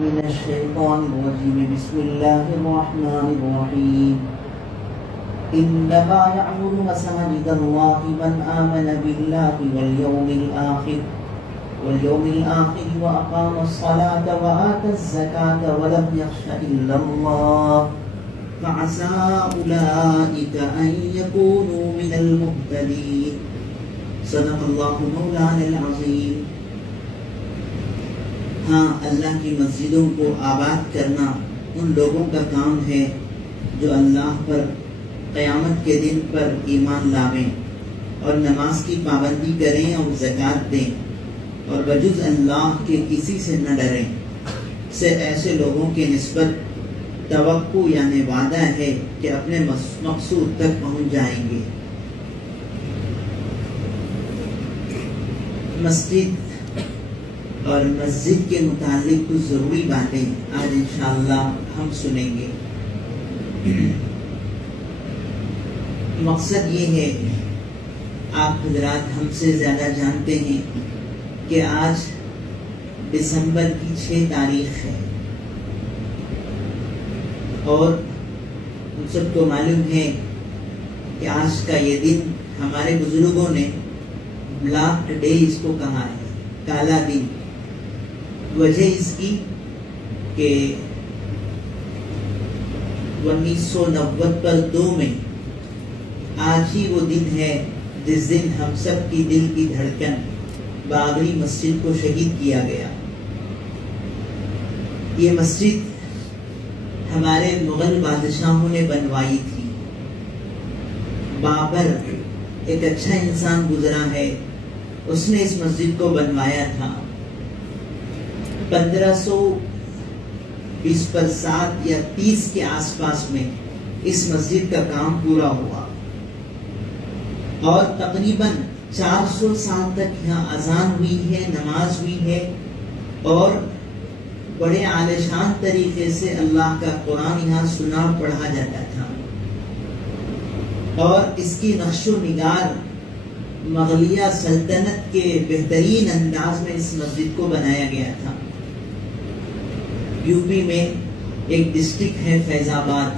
من الشيطان الرجيم بسم الله الرحمن الرحيم إنما يعمر مساجد الله من آمن بالله واليوم الآخر وأقام الصلاة وآتى الزكاة ولم يخش إلا الله فعسى أولئك أن يكونوا من المهتدين صدق الله مولانا العظيم. ہاں، اللہ کی مسجدوں کو آباد کرنا ان لوگوں کا کام ہے جو اللہ پر قیامت کے دن پر ایمان لاویں اور نماز کی پابندی کریں اور زکوٰۃ دیں اور بجز اللہ کے کسی سے نہ ڈریں. سے ایسے لوگوں کی نسبت توقع یعنی وعدہ ہے کہ اپنے مقصود تک پہنچ جائیں گے. مسجد اور مسجد کے متعلق کچھ ضروری باتیں آج انشاءاللہ ہم سنیں گے. مقصد یہ ہے، آپ حضرات ہم سے زیادہ جانتے ہیں کہ آج دسمبر کی 6 تاریخ ہے اور ہم سب کو معلوم ہے کہ آج کا یہ دن ہمارے بزرگوں نے بلیک ڈے اس کو کہا ہے، کالا دن. وجہ اس کی کہ 1992 میں آج ہی وہ دن ہے جس دن ہم سب کی دل کی دھڑکن بابری مسجد کو شہید کیا گیا. یہ مسجد ہمارے مغل بادشاہوں نے بنوائی تھی. بابر ایک اچھا انسان گزرا ہے، اس نے اس مسجد کو بنوایا تھا. 1527 یا 30 کے آس پاس میں اس مسجد کا کام پورا ہوا اور تقریباً 400 سال تک یہاں اذان ہوئی ہے، نماز ہوئی ہے اور بڑے عالیشان طریقے سے اللہ کا قرآن یہاں سنا پڑھا جاتا تھا. اور اس کی نقش و نگار مغلیہ سلطنت کے بہترین انداز میں اس مسجد کو بنایا گیا تھا. یو پی میں ایک ڈسٹرکٹ ہے فیض آباد،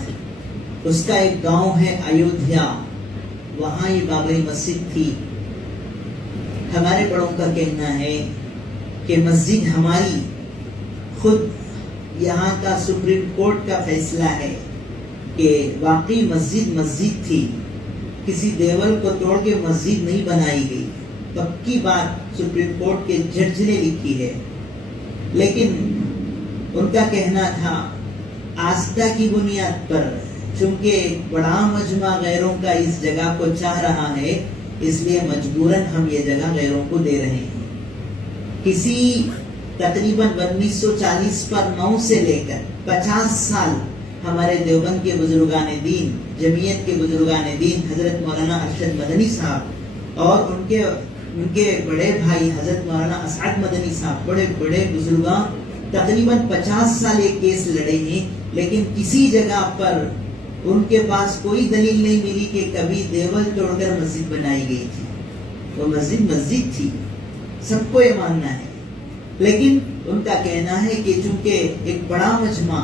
اس کا ایک گاؤں ہے ایودھیا، وہاں یہ بابری مسجد تھی. ہمارے بڑوں کا کہنا ہے کہ مسجد ہماری، خود یہاں کا سپریم کورٹ کا فیصلہ ہے کہ واقعی مسجد مسجد تھی، کسی دیوال کو توڑ کے مسجد نہیں بنائی گئی. پکی بات سپریم کورٹ کے جج نے لکھی ہے. لیکن ان کا کہنا تھا آستھا کی بنیاد پر، چونکہ بڑا مجمع غیروں کا اس جگہ کو چاہ رہا ہے، اس لیے مجبوراً ہم یہ جگہ غیروں کو دے رہے ہیں. کسی تقریباً 1940 پر 9 سے لے کر 50 سال ہمارے دیوبند کے بزرگان دین، جمعیت کے بزرگان دین حضرت مولانا ارشد مدنی صاحب اور ان کے بڑے بھائی حضرت مولانا اسعد مدنی صاحب، بڑے بڑے بزرگان تقریباً 50 سال ایک کیس لڑے ہیں، لیکن کسی جگہ پر ان کے پاس کوئی دلیل نہیں ملی کہ کبھی دیوال توڑ کر مسجد بنائی گئی تھی. وہ مسجد مسجد تھی، سب کو یہ ماننا ہے. لیکن ان کا کہنا ہے کہ چونکہ ایک بڑا مجمع،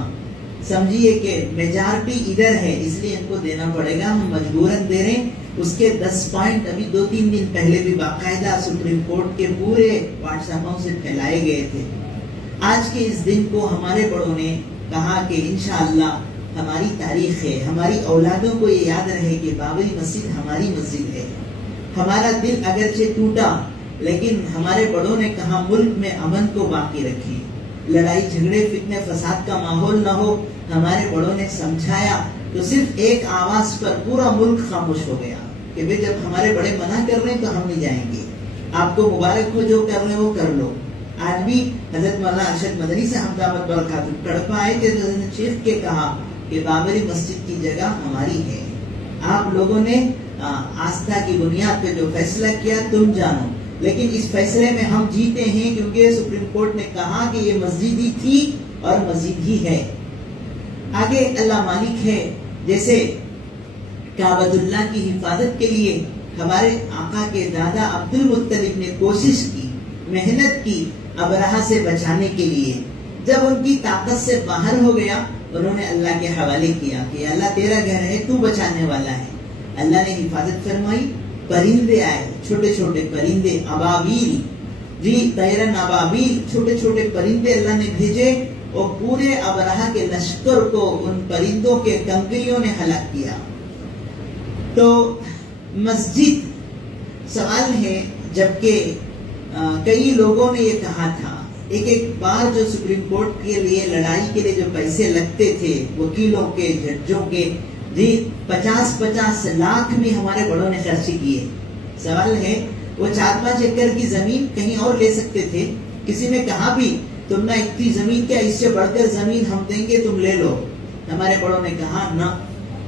سمجھیے کہ میجارٹی ادھر ہے، اس لیے ان کو دینا پڑے گا، ہم مجبوراً دے رہے ہیں. اس کے 10 پوائنٹ ابھی 2-3 دن پہلے بھی باقاعدہ سپریم کورٹ کے پورے واٹس ایپوں سے پھیلائے گئے تھے. آج کے اس دن کو ہمارے بڑوں نے کہا کہ انشاءاللہ ہماری تاریخ ہے، ہماری اولادوں کو یہ یاد رہے کہ بابری مسجد ہماری مسجد ہے. ہمارا دل اگرچہ ٹوٹا، لیکن ہمارے بڑوں نے کہا ملک میں امن کو باقی رکھیں، لڑائی جھگڑے فتنے فساد کا ماحول نہ ہو. ہمارے بڑوں نے سمجھایا تو صرف ایک آواز پر پورا ملک خاموش ہو گیا کہ بھئی جب ہمارے بڑے منع کر رہے ہیں تو ہم نہیں جائیں گے. آپ کو مبارک ہو، جو کر رہے ہیں وہ کر لو. آج بھی حضرت مولانا ارشد مدنی صاحب دعوت برکاتہ کڑپا آئے تھے تو چیخ کے کہا کہ بابری مسجد کی جگہ ہماری ہے. آپ لوگوں نے آستھا کی بنیاد پہ جو فیصلہ کیا تم جانو، لیکن اس فیصلے میں ہم جیتے ہیں کیونکہ سپریم کورٹ نے کہا کہ یہ مسجد ہی تھی اور مسجد ہی ہے. آگے اللہ مالک ہے. جیسے کعبۃ اللہ کی حفاظت کے لیے ہمارے آقا کے دادا عبد المطلب نے کوشش کی، محنت کی ابرہہ سے بچانے کے لیے. جب ان کی طاقت سے باہر ہو گیا انہوں نے اللہ کے حوالے کیا کہ اللہ تیرا گھر ہے، تو بچانے والا ہے. اللہ نے حفاظت فرمائی. پرندے آئے، چھوٹے چھوٹے پرندے، ابابیل، جی طیرن ابابیل، چھوٹے چھوٹے پرندے اللہ نے بھیجے اور پورے ابرہہ کے لشکر کو ان پرندوں کے کنکریوں نے ہلاک کیا. تو مسجد سوال ہے، جبکہ کئی لوگوں نے یہ کہا تھا، ایک بار جو سپریم کورٹ کے لیے لڑائی کے لیے جو پیسے لگتے تھے وکیلوں کے، ججوں کے، جی 50-50 لاکھ بھی ہمارے بڑوں نے خرچ کیے. سوال ہے وہ 4-5 ایکڑ کی زمین کہیں اور لے سکتے تھے. کسی نے کہا بھی تم نہ اتنی زمین کیا، اس سے بڑھ کر زمین ہم دیں گے، تم لے لو. ہمارے بڑوں نے کہا نہ،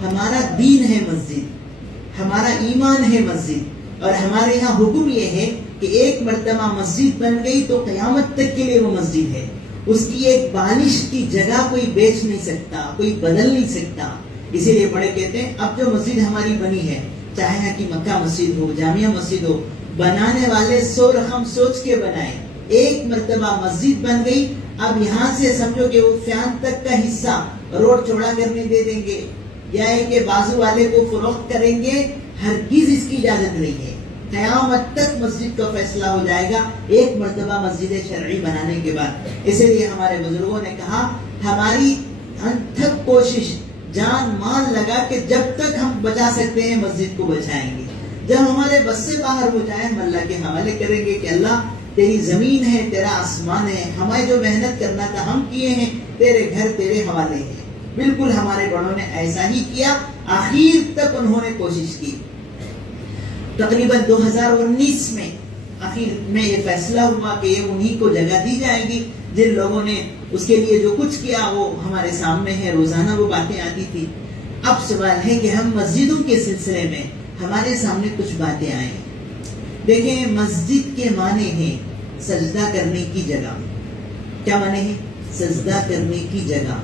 ہمارا دین ہے مسجد، ہمارا ایمان ہے مسجد، اور ہمارے یہاں حکم یہ ہے کہ ایک مرتبہ مسجد بن گئی تو قیامت تک کے لیے وہ مسجد ہے. اس کی ایک بالش کی جگہ کوئی بیچ نہیں سکتا، کوئی بدل نہیں سکتا. اسی لیے بڑے کہتے ہیں اب جو مسجد ہماری بنی ہے، چاہے یہاں کی مکہ مسجد ہو، جامعہ مسجد ہو، بنانے والے 100 رقم سوچ کے بنائے. ایک مرتبہ مسجد بن گئی، اب یہاں سے سمجھو کہ وہ فیان تک کا حصہ روڈ چوڑا کرنے دے دیں گے یا کہ بازو والے کو فروخت کریں گے، ہرگز اس کی اجازت نہیں ہے. قیامت تک مسجد کا فیصلہ ہو جائے گا ایک مرتبہ مسجد شرعی بنانے کے بعد. اسی لیے ہمارے بزرگوں نے کہا ہماری انتھک کوشش جان مال لگا کے جب تک ہم بچا سکتے ہیں مسجد کو بچائیں گے. جب ہمارے بس سے باہر ہو جائے ہم اللہ کے حوالے کریں گے کہ اللہ تیری زمین ہے، تیرا آسمان ہے، ہمیں جو محنت کرنا تھا ہم کیے ہیں، تیرے گھر تیرے حوالے ہیں. بالکل ہمارے بڑوں نے ایسا ہی کیا، آخر تک انہوں نے کوشش کی. تقریباً 2019 میں آخر میں یہ فیصلہ ہوا کہ یہ انہی کو جگہ دی جائے گی جن لوگوں نے اس کے لیے جو کچھ کیا وہ ہمارے سامنے ہے، روزانہ وہ باتیں آتی تھی. اب سوال ہے کہ ہم مسجدوں کے سلسلے میں ہمارے سامنے کچھ باتیں آئیں. دیکھیں مسجد کے معنی ہیں سجدہ کرنے کی جگہ. کیا معنی ہے؟ سجدہ کرنے کی جگہ.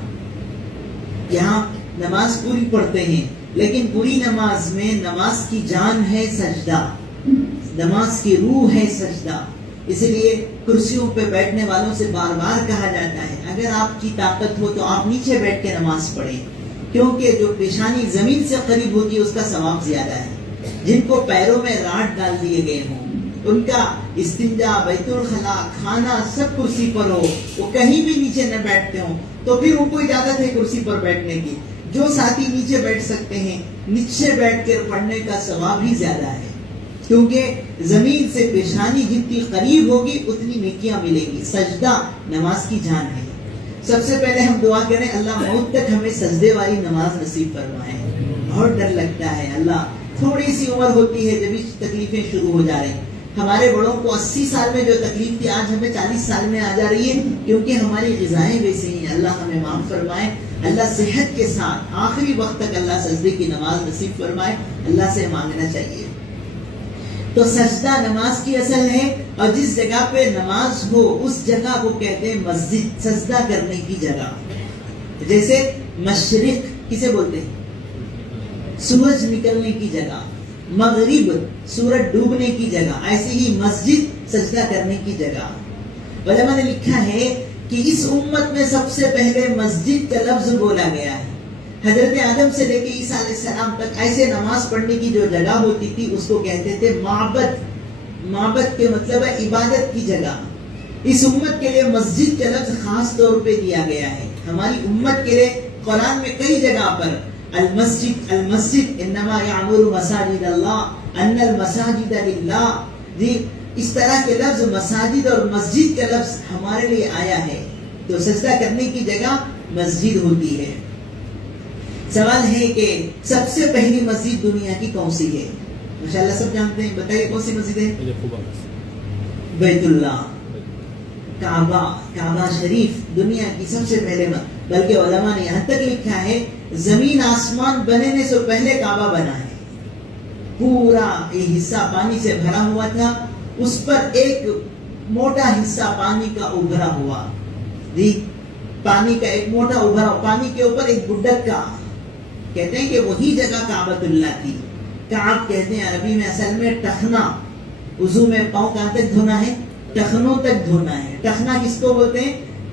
یہاں نماز پوری پڑھتے ہیں لیکن پوری نماز میں نماز کی جان ہے سجدہ، نماز کی روح ہے سجدہ. اس لیے کرسیوں پہ بیٹھنے والوں سے بار بار کہا جاتا ہے اگر آپ کی طاقت ہو تو آپ نیچے بیٹھ کے نماز پڑھیں، کیونکہ جو پیشانی زمین سے قریب ہوتی ہے اس کا ثواب زیادہ ہے. جن کو پیروں میں راڈ ڈال دیے گئے ہوں ان کا استنجا، بیت الخلا، کھانا سب کرسی پر ہو، وہ کہیں بھی نیچے نہ بیٹھتے ہوں تو پھر ان کو اجازت ہے کرسی پر بیٹھنے کی. جو ساتھی نیچے بیٹھ سکتے ہیں نیچے بیٹھ کر پڑھنے کا ثواب ہی زیادہ ہے، کیونکہ زمین سے پیشانی جتنی قریب ہوگی اتنی نیکیاں ملے گی. سجدہ نماز کی جان ہے. سب سے پہلے ہم دعا کریں اللہ موت تک ہمیں سجدے والی نماز نصیب فرمائے. بہت ڈر لگتا ہے، اللہ تھوڑی سی عمر ہوتی ہے جب تکلیفیں شروع ہو جا رہی ہیں. ہمارے بڑوں کو 80 سال میں جو تکلیف تھی آج ہمیں 40 سال میں آ جا رہی ہے کیونکہ ہماری غذائیں ویسے ہیں. اللہ ہمیں معاف فرمائے. اللہ صحت کے ساتھ آخری وقت تک اللہ سجدے کی نماز نصیب فرمائے. اللہ سے مانگنا چاہیے. تو سجدہ نماز کی اصل ہے اور جس جگہ پہ نماز ہو اس جگہ کو کہتے ہیں مسجد، سجدہ کرنے کی جگہ. جیسے مشرق کسے بولتے ہیں؟ سورج نکلنے کی جگہ. مغرب سورج ڈوبنے کی جگہ. ایسے ہی مسجد سجدہ کرنے کی جگہ. علماء نے لکھا ہے کہ اس امت میں سب سے پہلے مسجد کا لفظ بولا گیا ہے. حضرت آدم سے لے کے عیسیٰ علیہ السلام تک ایسے نماز پڑھنے کی جو جگہ ہوتی تھی اس کو کہتے تھے معبد. معبد کے مطلب ہے عبادت کی جگہ. اس امت کے لیے مسجد کا لفظ خاص طور پہ دیا گیا ہے. ہماری امت کے لیے قرآن میں کئی جگہ پر المسجد المسجد انما یعمر مساجد اللہ ان المساجد للہ، جی اس طرح کے لفظ مساجد اور مسجد کا لفظ ہمارے لیے آیا ہے. تو سجدہ کرنے کی جگہ مسجد ہوتی ہے. سوال ہے کہ سب سے پہلی مسجد دنیا کی کون سی ہے؟ ماشاءاللہ سب جانتے ہیں، بتائیے کون سی مسجد ہے؟ بیت اللہ، کعبہ. کعبہ شریف دنیا کی سب سے پہلے بلکہ علماء نے یہاں تک لکھا ہے زمین آسمان بننے سے پہلے کعبہ بنا ہے. پورا یہ حصہ پانی سے بھرا ہوا تھا، اس پر ایک موٹا حصہ پانی کا ابھرا ہوا. جی پانی کا ایک موٹا ابھرا، پانی کے اوپر ایک گڈک کا. کہتے ہیں کہ وہی جگہ کعبۃ اللہ تھی. کعب کہتے ہیں عربی میں اصل میں ٹخنا. وضو میں پاؤں کہاں تک دھونا ہے؟ ٹخنوں تک دھونا ہے. ٹخنا کس کو بولتے ہیں؟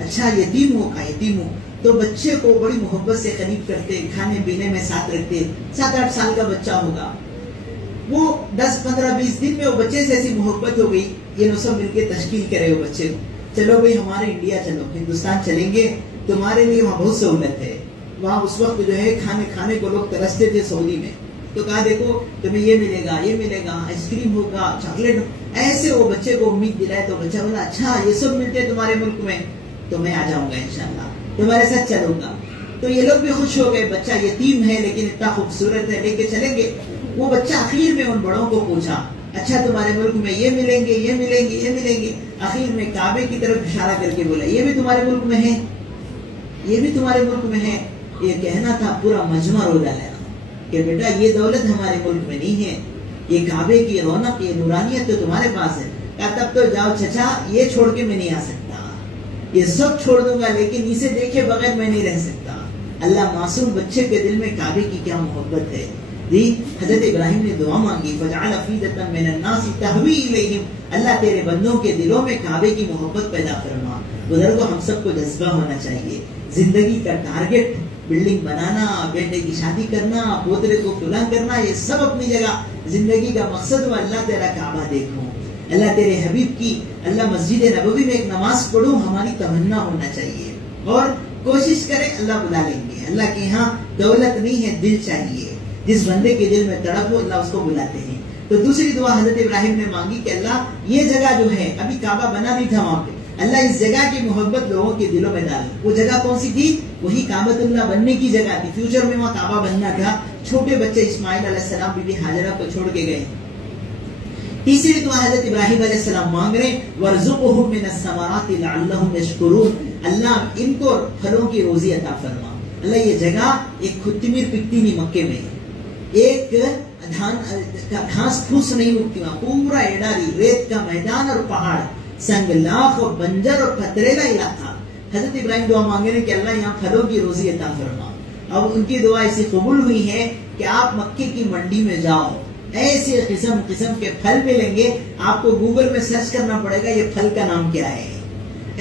اچھا یتیم ہو تو بچے کو بڑی محبت سے قریب کرتے, کھانے پینے میں ساتھ رکھتے. 7-8 سال کا بچہ ہوگا, وہ 10-15-20 دن میں وہ بچے سے ایسی محبت ہو گئی, یہ لوگ سب مل کے تشکیل کرے وہ بچے کو, چلو بھائی ہمارے انڈیا چلو, ہندوستان چلیں گے, تمہارے لیے وہاں بہت سہولت ہے. وہاں اس وقت جو ہے کھانے کو لوگ ترستے تھے سعودی میں, تو کہا دیکھو تمہیں یہ ملے گا, آئس کریم ہوگا, چاکلیٹ, ایسے وہ بچے کو امید دلائے. تو بچہ بولا اچھا یہ سب ملتے ہیں تمہارے ملک میں, تو میں آ جاؤں گا انشاءاللہ, تمہارے ساتھ چلوں گا. تو یہ لوگ بھی خوش ہو گئے, بچہ یتیم ہے لیکن اتنا خوبصورت ہے, لے کے چلیں گے. وہ بچہ آخر میں ان بڑوں کو پوچھا, اچھا تمہارے ملک میں یہ ملیں گے. آخر میں کعبے کی طرف اشارہ کر کے بولا یہ بھی تمہارے ملک میں ہے. یہ کہنا تھا پورا مجمع رو ڈالا کہ بیٹا یہ دولت ہمارے ملک میں نہیں ہے, یہ کعبے کی رونق, یہ نورانیت تو تمہارے پاس ہے. کہا تب تو جاؤ چچا, یہ چھوڑ کے میں نہیں آ سکتا, یہ سب چھوڑ دوں گا لیکن اسے دیکھے بغیر میں نہیں رہ سکتا. اللہ معصوم بچے کے دل میں کعبے کی کیا محبت ہے. جی حضرت ابراہیم نے دعا مانگی, فجعل افئدۃ من الناس تهوی الیہم, اللہ تیرے بندوں کے دلوں میں کعبے کی محبت پیدا فرما. بزرگوں ہم سب کو جذبہ ہونا چاہیے, زندگی کا ٹارگٹ بلڈنگ بنانا, بیٹے کی شادی کرنا, پوترے کو فلاں کرنا, یہ سب اپنی جگہ. زندگی کا مقصد ہو اللہ تیرا کعبہ دیکھوں, اللہ تیرے حبیب کی, اللہ مسجد نبوی میں ایک نماز پڑھوں, ہماری تمنا ہونا چاہیے. اور کوشش کریں, اللہ بلا لیں گے. اللہ کے یہاں دولت نہیں ہے, دل چاہیے. جس بندے کے دل میں تڑپ ہو اللہ اس کو بلاتے ہیں. تو دوسری دعا حضرت ابراہیم نے مانگی کہ اللہ یہ جگہ جو ہے, ابھی کعبہ بنا نہیں تھا وہاں پہ, اللہ اس جگہ کی محبت لوگوں کے دلوں میں ڈال. وہ جگہ کون سی تھی؟ وہی کعبۃ اللہ بننے کی جگہ تھی. فیوچر میں وہاں کعبہ بننا تھا. چھوٹے بچے اسماعیل علیہ السلام بی بی ہاجرہ کو چھوڑ کے گئے. تیسری دعا حضرت ابراہیم علیہ السلام مانگ رہے, وَارْزُقْهُم مِّنَ الثَّمَرَاتِ لَعَلَّهُمْ يَشْكُرُونَ, اللہ ان کو پھلوں کی روزی عطا فرما. اللہ یہ جگہ ایک خطمیر پکتی نہیں مکے میں, ایک گھاس پھوس نہیں اگتی وہاں, پورا ایڈاری, ریت کا میدان اور پہاڑ, سنگ لاخ اور بنجر اور پتریلا علاقہ. حضرت ابراہیم دعا مانگے نے کہ اللہ یہاں پھلوں کی روزی عطا فرما. اب ان کی دعا ایسی قبول ہوئی ہے کہ آپ مکے کی منڈی میں جاؤ, ایسے قسم کے پھل ملیں گے, آپ کو گوگل میں سرچ کرنا پڑے گا یہ پھل کا نام کیا ہے.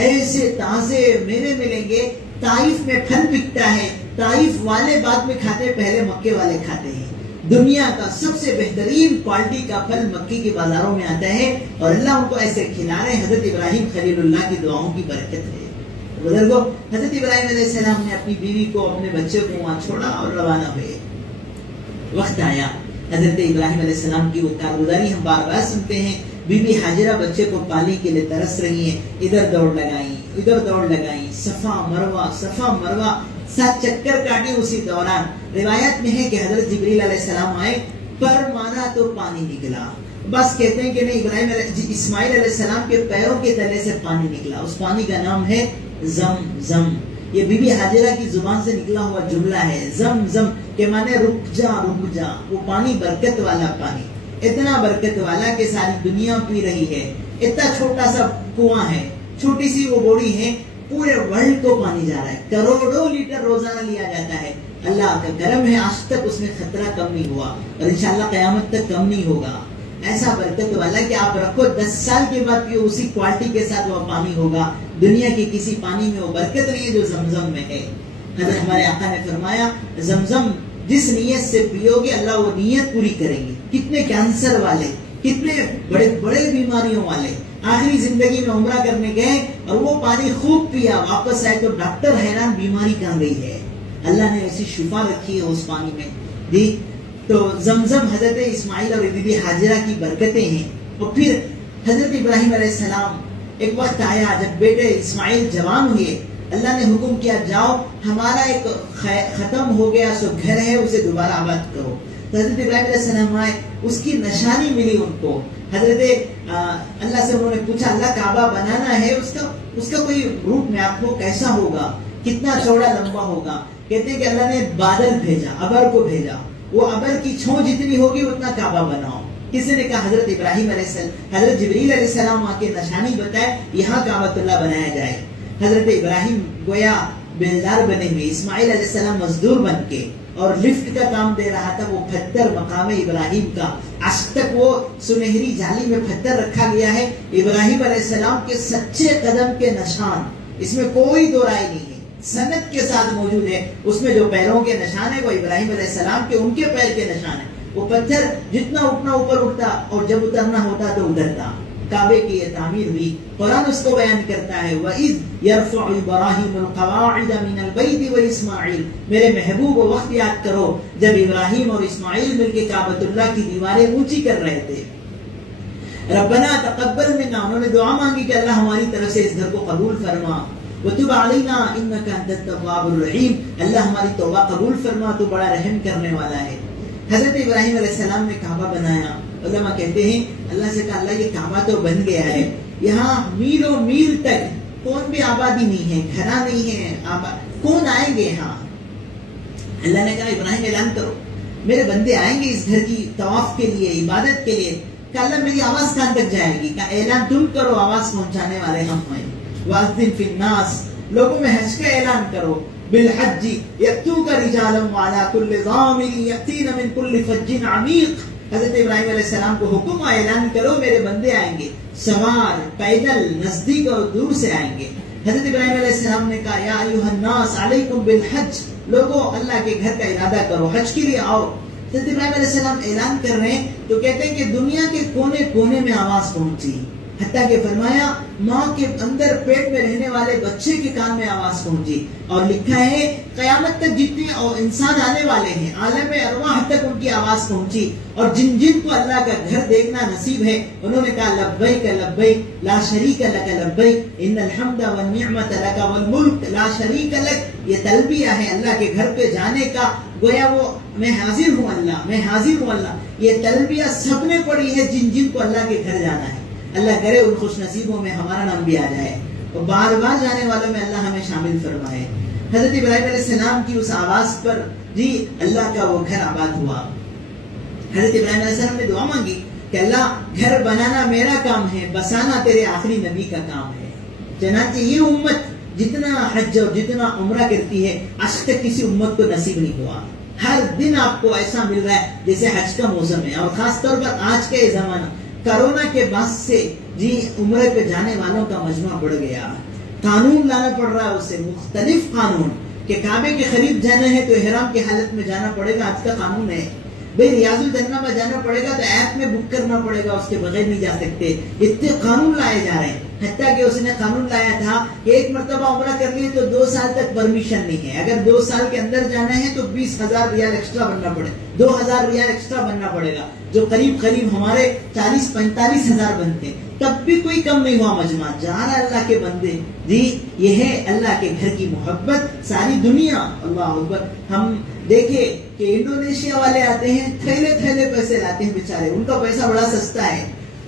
ایسے تازے میوے ملیں گے. طائف میں پھل بکتا ہے, طائف والے بعد میں کھاتے, پہلے مکے والے کھاتے ہیں. دنیا کا سب سے بہترین کوالٹی کا پھل مکی کے بازاروں میں آتا ہے, اور اللہ ان کو ایسے کھلا رہے. حضرت ابراہیم خلیل اللہ کی دعاؤں کی برکت ہے. بزرگوں, حضرت ابراہیم علیہ السلام نے اپنی بیوی کو, اپنے بچے کو وہاں چھوڑا اور روانہ ہوئے. وقت آیا, حضرت ابراہیم علیہ السلام کی وہ کارگزاری ہم بار بار سنتے ہیں. بی بی ہاجرہ بچے کو پالنے کے لیے ترس رہی ہیں, ادھر دوڑ لگائیں, صفا مروا 7 چکر کاٹے. اسی دوران روایت میں ہے کہ حضرت جبریل علیہ السلام آئے, پر مانا تو پانی نکلا. بس کہتے ہیں کہ نہیں, اسماعیل علیہ السلام کے پیروں کے تلے سے پانی نکلا. اس پانی کا نام ہے زم. یہ بی بی ہاجرہ کی زبان سے نکلا ہوا جملہ ہے, زم کہ مانے رک جا. وہ پانی برکت والا پانی, اتنا برکت والا کہ ساری دنیا پی رہی ہے. اتنا چھوٹا سا کنواں ہے, چھوٹی سی وہ بوڑی ہے, پورے ورلڈ کو پانی جا رہا ہے. کروڑوں لیٹر روزانہ لیا جاتا ہے. اللہ کا کرم ہے, آج تک اس میں خطرہ کم نہیں ہوا, اور انشاءاللہ قیامت تک کم نہیں ہوگا. ایسا برکت والا کہ آپ رکھو 10 سال کے بعد بھی اسی کوالٹی کے ساتھ وہ پانی ہوگا. دنیا کے کسی پانی میں وہ برکت نہیں ہے جو زمزم میں ہے. حضرت ہمارے آقا نے فرمایا, زمزم جس نیت سے پیو گے اللہ وہ نیت پوری کریں گے. کتنے کینسر والے, کتنے بڑے بیماریوں والے آخری زندگی میں عمرہ کرنے گئے اور وہ پانی خوب پیا, واپس آئے تو ڈاکٹر حیران, بیماری کہاں گئی ہے. اللہ نے ایسی شفا رکھی ہے اس پانی میں. جی تو زمزم حضرت اسماعیل اور بی بی ہاجرہ کی برکتیں ہیں. اور پھر حضرت ابراہیم علیہ السلام, ایک وقت آیا جب بیٹے اسماعیل جوان ہوئے, اللہ نے حکم کیا جاؤ ہمارا ایک ختم ہو گیا سو گھر ہے اسے دوبارہ آباد کرو. تو حضرت ابراہیم علیہ السلام آئے, اس کی نشانی ملی ان کو. حضرت اللہ سے انہوں نے پوچھا اللہ کعبہ بنانا ہے, اس کا کوئی روٹ میں آپ کو کیسا ہوگا, کتنا چوڑا لمبا ہوگا. کہتے ہیں کہ اللہ نے بادل بھیجا, ابر کو بھیجا, وہ ابر کی چھوں جتنی ہوگی اتنا کعبہ بناؤ. کسی نے کہا حضرت ابراہیم علیہ السلام, حضرت جبریل علیہ السلام آ کے نشانی بتائے یہاں کعبۃ اللہ بنایا جائے. حضرت ابراہیم گویا بیلدار بنے ہوئے, اسماعیل علیہ السلام مزدور بن کے, اور لفٹ کا کام دے رہا تھا وہ پتھر مقام ابراہیم کا. آج تک وہ سنہری جالی میں پتھر رکھا گیا ہے. ابراہیم علیہ السلام کے سچے قدم کے نشان اس میں کوئی دو رائے نہیں ہے، سند کے ساتھ موجود ہے. اس میں جو پیروں کے نشان ہے وہ ابراہیم علیہ السلام کے ان کے پیر کے نشان ہے. وہ پتھر جتنا اٹھنا اوپر اٹھتا اور جب اترنا ہوتا تو ادھرتا. کعبے کی یہ تعمیر ہوئی. قرآن اس کو بیان کرتا ہے وَإِذْ يَرْفَعُ إِبْرَاهِيمُ الْقَوَاعِدَ مِنَ الْبَيْتِ وَإِسْمَاعِيلُ. میرے محبوب وہ وقت یاد کرو جب ابراہیم اور اسماعیل مل کے کعبۃ اللہ کی دیواریں اونچی کر رہے تھے. ربنا تقبل منا، انہوں نے دعا مانگی کہ اللہ ہماری طرف سے اس گھر کو قبول فرما. وتب علینا انک انت التواب الرحیم، اللہ ہماری توبہ قبول فرما، تو بڑا رحم کرنے والا ہے. حضرت ابراہیم علیہ السلام نے کعبہ بنایا. علماء کہتے ہیں اللہ سے کہا اللہ یہ کعبہ تو بن گیا ہے، یہاں میلوں میل تک کون بھی آبادی نہیں ہے، گھرا نہیں ہے، کون آئیں گے یہاں؟ اللہ نے کہا ابراہیم اعلان کرو میرے بندے آئیں گے اس گھر کی طواف کے لیے، عبادت کے لیے. کہ اللہ میری آواز کہاں تک جائے گی؟ کہ اعلان تم کرو، آواز پہنچانے والے ہم ہیں. وَأَذِّن فِي النَّاسِ، لوگوں میں حج کا اعلان کرو. بِالْحَجِّ يَأْتُوكَ رِجَالًا وَعَلَىٰ كُلِّ ضَامِرٍ يَأْتِينَ مِنْ كُلِّ فَجٍّ عَمِيقٍ. حضرت ابراہیم علیہ السلام کو حکم اعلان کرو میرے بندے آئیں گے، سوار، پیدل، نزدیک اور دور سے آئیں گے. حضرت ابراہیم علیہ السلام نے کہا یا ایھا الناس علیکم بالحج، لوگوں اللہ کے گھر کا ارادہ کرو، حج کے لیے آؤ. حضرت ابراہیم علیہ السلام اعلان کر رہے ہیں تو کہتے ہیں کہ دنیا کے کونے کونے میں آواز پہنچی، حتیٰ کہ فرمایا ماں کے اندر پیٹ میں رہنے والے بچے کے کان میں آواز پہنچی. اور لکھا ہے قیامت تک جتنے انسان آنے والے ہیں عالم ارواح تک ان کی آواز پہنچی. اور جن جن کو اللہ کا گھر دیکھنا نصیب ہے انہوں نے کہا لبیک لبیک لا شریک لک لبیک ان الحمد والنعمت لک والملک لا شریک لک. یہ تلبیہ ہے اللہ کے گھر پہ جانے کا، گویا وہ میں حاضر ہوں اللہ، میں حاضر ہوں اللہ. یہ تلبیہ سب نے پڑھی ہے جن جن کو اللہ کے گھر جانا ہے. اللہ کرے ان خوش نصیبوں میں ہمارا نام بھی آ جائے اور بار بار جانے والوں میں اللہ ہمیں شامل فرمائے. حضرت ابراہیم علیہ السلام کی اس آواز پر جی اللہ کا وہ گھر آباد ہوا. حضرت ابراہیم علیہ السلام نے دعا مانگی کہ اللہ گھر بنانا میرا کام ہے، بسانا تیرے آخری نبی کا کام ہے. چنانچہ یہ امت جتنا حج اور جتنا عمرہ کرتی ہے آج تک کسی امت کو نصیب نہیں ہوا. ہر دن آپ کو ایسا مل رہا ہے جیسے حج کا موسم ہے. اور خاص طور پر آج کا یہ زمانہ کرونا کے بعد سے جی عمرے پہ جانے والوں کا مجمع بڑھ گیا. قانون لانا پڑ رہا ہے اسے، مختلف قانون کہ کعبے کے قریب جانا ہے تو احرام کی حالت میں جانا پڑے گا. آج کا قانون ہے بھئی ریاض الجنہ میں جانا پڑے گا تو ایپ میں بک کرنا پڑے گا، اس کے بغیر نہیں جا سکتے. اتنے قانون لائے جا رہے ہیں. حتیٰ کہ اس نے قانون لایا تھا کہ ایک مرتبہ عمرہ کر لیے تو 2 سال تک پرمیشن نہیں ہے. اگر 2 سال کے اندر جانا ہے تو 20,000 ریال ایکسٹرا بننا پڑے، 2,000 ریال ایکسٹرا بننا پڑے گا، جو قریب قریب ہمارے 40-45 ہزار بنتے ہیں. تب بھی کوئی کم نہیں ہوا مجمع. جا رہا اللہ کے بندے جی. یہ ہے اللہ کے گھر کی محبت. ساری دنیا اللہ اکبر. ہم دیکھے کہ انڈونیشیا والے آتے ہیں، تھیلے تھیلے پیسے لاتے ہیں بیچارے، ان کا پیسہ بڑا سستا ہے.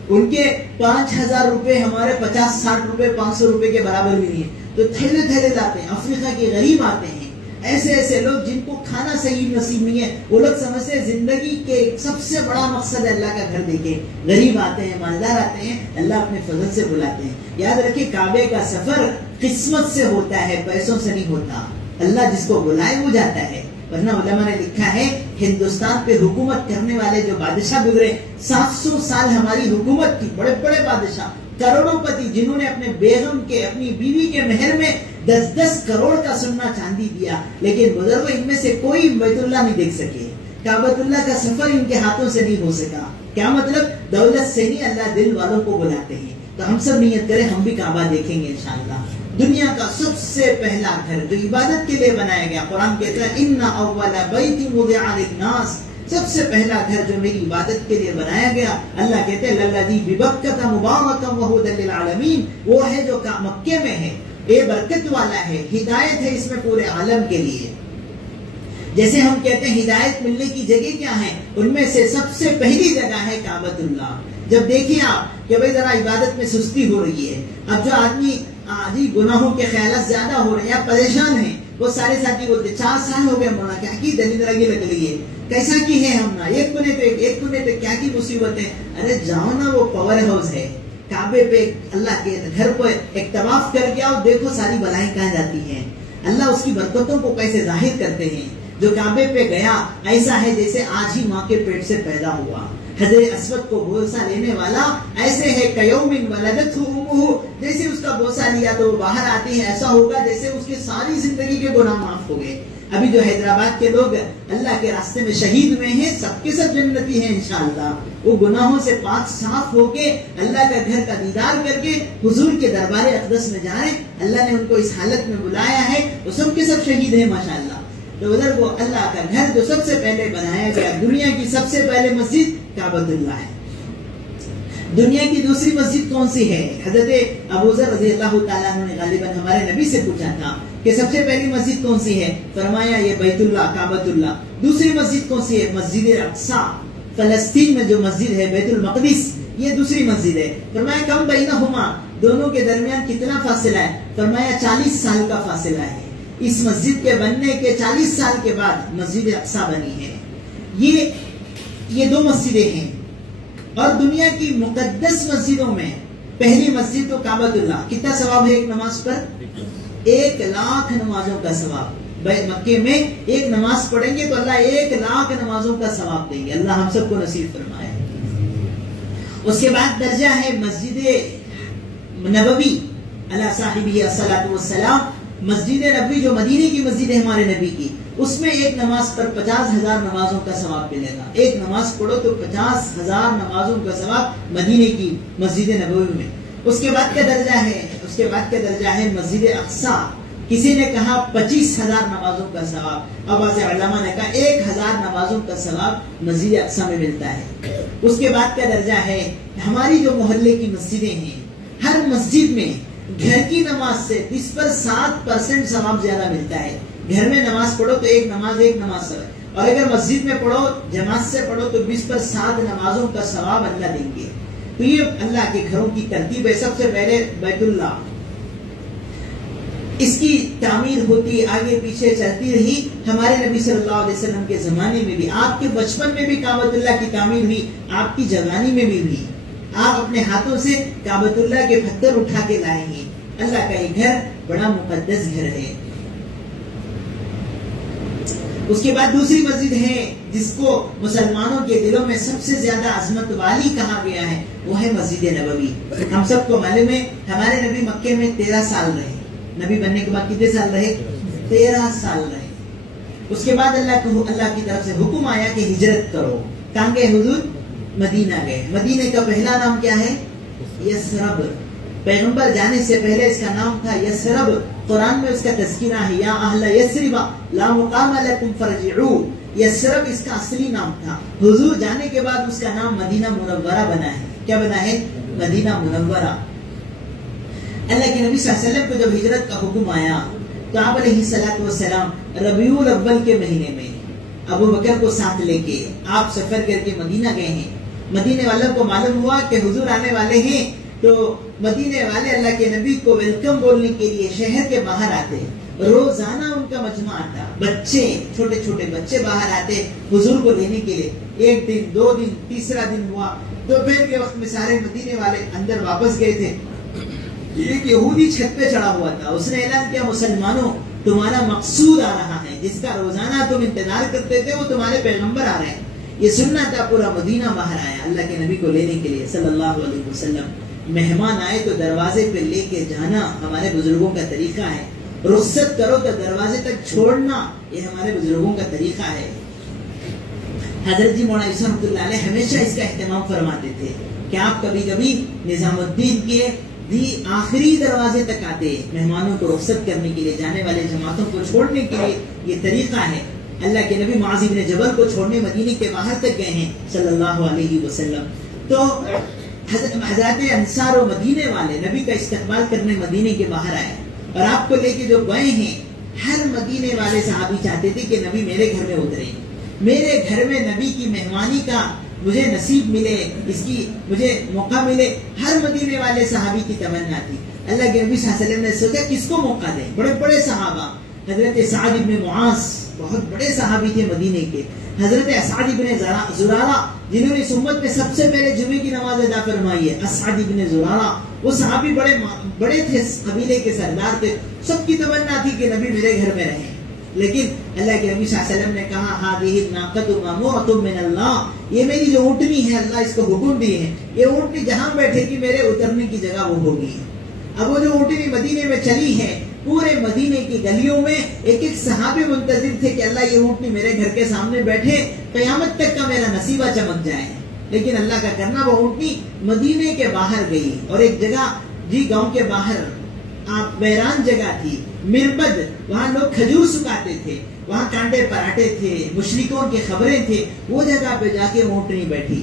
ان کے 5,000 روپے ہمارے 50-60 روپے 500 روپے کے برابر بھی نہیں ہے، تو تھیلے تھیلے لاتے ہیں. افریقہ کے غریب آتے ہیں، ایسے ایسے لوگ جن کو کھانا صحیح نصیب نہیں ہے. وہ لوگ سمجھتے ہیں زندگی کے سب سے بڑا مقصد ہے اللہ کا گھر دیکھے. غریب آتے ہیں، مالدار آتے ہیں، اللہ اپنے فضل سے بلاتے ہیں. یاد رکھیں کعبے کا سفر قسمت سے ہوتا ہے، پیسوں سے نہیں ہوتا. اللہ جس کو بلائے وہ جاتا ہے. ورنہ علماء نے لکھا ہے ہندوستان پہ حکومت کرنے والے جو بادشاہ گزرے 700 سال ہماری حکومت کی، بڑے بڑے بادشاہ کروڑوں پتی جنہوں نے اپنے بیگم کے، اپنی بیوی کے مہر میں 10-10 کروڑ کا سونا چاندی دیا، لیکن بزرگوں ان میں سے کوئی بیت اللہ نہیں دیکھ سکے. کعبۃ اللہ کا سفر ان کے ہاتھوں سے نہیں ہو سکا. کیا مطلب؟ دولت سے نہیں، اللہ دل والوں کو بلاتے ہیں. تو ہم سب نیت کریں ہم بھی کعبہ دیکھیں گے انشاءاللہ. دنیا کا سب سے پہلا گھر جو عبادت کے لیے بنایا گیا، قرآن کہتا ہے ان اول بیت وضع للناس، سب سے پہلا گھر جو میری عبادت کے لیے بنایا گیا، اللہ کہتے ہیں للذی ببکۃ مبارکا وہدی للعالمین، وہ ہے جو مکے میں ہے، یہ برکت والا ہے، ہدایت ہے اس میں پورے عالم کے لیے. جیسے ہم کہتے ہیں ہدایت ملنے کی جگہ کیا ہے، ان میں سے سب سے پہلی جگہ ہے کعبۃ اللہ. جب دیکھیں آپ کہ بھائی ذرا عبادت میں سستی ہو رہی ہے، اب جو آدمی جی گناہوں کے خیالات زیادہ ہو رہے ہیں یا پریشان ہیں، وہ سارے ساتھی بولتے 4 سال ہو گئے مولانا کیا کی دلیل لگی لگ رہی ہے، کیسا کی ہے ہم نا، ایک کونے پہ کیا کی مصیبت ہے. ارے جاؤ نا، وہ پاور ہاؤس ہے کعبے پہ، اللہ کے گھر کو ایک طواف کر کے آؤ، دیکھو ساری بلائیں کہاں جاتی ہیں. اللہ اس کی برکتوں کو کیسے ظاہر کرتے ہیں. جو کعبے پہ گیا ایسا ہے جیسے آج ہی ماں کے پیٹ سے پیدا ہوا. حضرت اسود کو بوسہ لینے والا ایسے ہے کیوم ولدتہ امہ، جیسے اس کا بوسہ لیا تو وہ باہر آتی ہے، ایسا ہوگا جیسے اس کی ساری زندگی کے گناہ معاف ہو گئے۔ ابھی جو حیدرآباد کے لوگ اللہ کے راستے میں شہید ہوئے ہیں سب کے سب جنتی ہیں انشاءاللہ، وہ گناہوں سے پاک صاف ہو کے اللہ کا گھر کا دیدار کر کے حضور کے دربار اقدس میں جائیں۔ اللہ نے ان کو اس حالت میں بلایا ہے، وہ سب کے سب شہید ہیں ماشاءاللہ۔ تو ادھر وہ اللہ کا گھر جو سب سے پہلے بنایا گیا، دنیا کی سب سے پہلے مسجد کعبۃ اللہ ہے۔ دنیا کی دوسری مسجد کون سی ہے؟ حضرت ابو ذر رضی اللہ تعالیٰ عنہ نے غالباً ہمارے نبی سے پوچھا تھا کہ سب سے پہلی مسجد کون سی ہے؟ فرمایا یہ بیت اللہ کعبۃ اللہ۔ دوسری مسجد کون سی ہے؟ مسجد اقصی، فلسطین میں جو مسجد ہے بیت المقدس، یہ دوسری مسجد ہے۔ فرمایا کم بینہما، دونوں کے درمیان کتنا فاصلہ ہے؟ فرمایا 40 سال کا فاصلہ ہے۔ اس مسجد کے بننے کے 40 سال کے بعد مسجد اقصی بنی ہے۔ یہ دو مسجدیں ہیں، اور دنیا کی مقدس مسجدوں میں پہلی مسجد تو کعبۃ اللہ۔ کتنا ثواب ہے ایک نماز پر؟ 1,00,000 نمازوں کا ثواب۔ مکے میں ایک نماز پڑھیں گے تو اللہ 1,00,000 نمازوں کا ثواب دیں گے۔ اللہ ہم سب کو نصیب فرمائے۔ اس کے بعد درجہ ہے مسجد نبوی علی صاحبہ الصلاۃ والسلام۔ مسجد نبوی جو مدینے کی مسجد ہے ہمارے نبی کی، اس میں ایک نماز پر 50,000 نمازوں کا ثواب ملے گا۔ ایک نماز پڑھو تو 50,000 نمازوں کا ثواب مدینے کی مسجد نبوی میں۔ اس کے بعد کا درجہ ہے مسجد اقصی۔ کسی نے کہا 25,000 نمازوں کا ثواب، اب بعض علماء نے کہا 1,000 نمازوں کا ثواب مسجد اقصی میں ملتا ہے۔ اس کے بعد کا درجہ ہے ہماری جو محلے کی مسجدیں ہیں، ہر مسجد میں گھر کی نماز سے 20% ثواب زیادہ ملتا ہے۔ گھر میں نماز پڑھو تو ایک نماز اور اگر مسجد میں پڑھو، جماعت سے پڑھو تو 20% نمازوں کا ثواب اللہ دیں گے۔ تو یہ اللہ کے گھروں کی ترتیب ہے۔ سب سے پہلے بیت اللہ، اس کی تعمیر ہوتی آگے پیچھے چلتی رہی۔ ہمارے نبی صلی اللہ علیہ وسلم کے زمانے میں بھی، آپ کے بچپن میں بھی کعبۃ اللہ کی تعمیر ہوئی، آپ کی جوانی میں بھی ہوئی۔ آپ اپنے ہاتھوں سے کعبۃ اللہ کے پتھر اٹھا کے لائے ہیں۔ اللہ کا یہ گھر بڑا مقدس گھر ہے۔ اس کے بعد دوسری مسجد ہے جس کو مسلمانوں کے دلوں میں سب سے زیادہ عظمت والی کہا گیا ہے، وہ ہے مسجد نبوی۔ ہم سب کو معلوم ہے ہمارے نبی مکے میں 13 سال رہے۔ نبی بننے کے بعد کتنے سال رہے؟ 13 سال رہے۔ اس کے بعد اللہ کی طرف سے حکم آیا کہ ہجرت کرو۔ کہاں گئے حضور؟ مدینہ گئے۔ مدینہ کا پہلا نام کیا ہے؟ یثرب۔ پیغمبر جانے سے پہلے اس کا نام تھا یثرب۔ قرآن میں اس کا تذکرہ ہے، یا اہل یثرب لا مقام لکم فرجعوا۔ یثرب اس کا اصلی نام تھا۔ حضور جانے کے بعد اس کا نام مدینہ منورہ بنا ہے۔ کیا بنا ہے؟ مدینہ منورہ۔ اللہ کے نبی صلی اللہ علیہ وسلم کو جب ہجرت کا حکم آیا تو آپ علیہ الصلوۃ والسلام ربیع الاول کے مہینے میں ابو بکر کو ساتھ لے کے آپ سفر کر کے مدینہ گئے ہیں۔ مدینے والوں کو معلوم ہوا کہ حضور آنے والے ہیں، تو مدینے والے اللہ کے نبی کو ویلکم بولنے کے لیے شہر کے باہر آتے۔ روزانہ ان کا مجمع آتا، بچے، چھوٹے چھوٹے بچے باہر آتے حضور کو لینے کے لیے۔ ایک دن، 2 دن، تیسرا دن ہوا، دوپہر کے وقت میں سارے مدینے والے اندر واپس گئے تھے۔ ایک یہودی چھت پہ چڑھا ہوا تھا، اس نے اعلان کیا، مسلمانوں تمہارا مقصود آ رہا ہے، جس کا روزانہ تم انتظار کرتے تھے وہ تمہارے پیغمبر آ رہے ہیں۔ یہ سننا تھا، پورا مدینہ باہر آیا اللہ کے نبی کو لینے کے لیے صلی اللہ علیہ وسلم۔ مہمان آئے تو دروازے پہ لے کے جانا ہمارے بزرگوں کا طریقہ ہے، رخصت کرو تو دروازے تک چھوڑنا یہ ہمارے بزرگوں کا طریقہ ہے۔ حضرت جی مولانا عیسیٰ رحمۃ اللہ علیہ ہمیشہ اس کا اہتمام فرماتے تھے کہ آپ کبھی کبھی نظام الدین کے آخری دروازے تک آتے مہمانوں کو رخصت کرنے کے لیے، جانے والے جماعتوں کو چھوڑنے کے لیے۔ یہ طریقہ ہے۔ اللہ کے نبی معاذ بن جبل کو چھوڑنے مدینے کے باہر تک گئے ہیں صلی اللہ علیہ وسلم۔ تو حضرات انصار و مدینے والے نبی کا استقبال کرنے مدینے کے باہر آئے، اور آپ کو لے کے جو گئے ہیں، ہر مدینے والے صحابی چاہتے تھے کہ نبی میرے گھر میں اترے، میرے گھر میں نبی کی مہمانی کا مجھے نصیب ملے، اس کی مجھے موقع ملے۔ ہر مدینے والے صحابی کی تمنا تھی۔ اللہ کے نبی صلی اللہ علیہ وسلم نے سوچا کس کو موقع دیں؟ بڑے بڑے صحابہ، حضرت سعد بن معاذ بہت بڑے صحابی تھے مدینے کے، حضرت اسعد بن زرارہ جنہوں نے اس امت میں سب سے پہلے جمعے کی نماز ادا فرمائی ہے، اسعد بن زرارہ، وہ صحابی بڑے تھے، قبیلے کے سردار تھے۔ سب کی تمنا تھی کہ نبی میرے گھر میں رہیں، لیکن اللہ کے نبی صلی اللہ علیہ وسلم نے کہا ہذہ الناقۃ مأمورۃ من اللہ، یہ میری جو اونٹنی ہے اللہ اس کو حکم دیے ہیں، یہ اونٹنی جہاں بیٹھے گی میرے اترنے کی جگہ وہ ہوگی۔ اب وہ جو اونٹنی مدینے میں چلی ہے، پورے مدینے کی گلیوں میں ایک ایک صحابی منتظر تھے کہ اللہ یہ اونٹنی میرے گھر کے سامنے بیٹھے، قیامت تک کا میرا نصیبہ چمک جائے۔ لیکن اللہ کا کرنا وہ اونٹنی مدینے کے باہر گئی، اور ایک جگہ گاؤں کے باہر آپ ویران جگہ تھی، مربد، وہاں لوگ کھجور سکھاتے تھے، وہاں کانٹے پراٹھے تھے، مشرکوں کی خبریں تھے، وہ جگہ پہ جا کے اونٹنی بیٹھی۔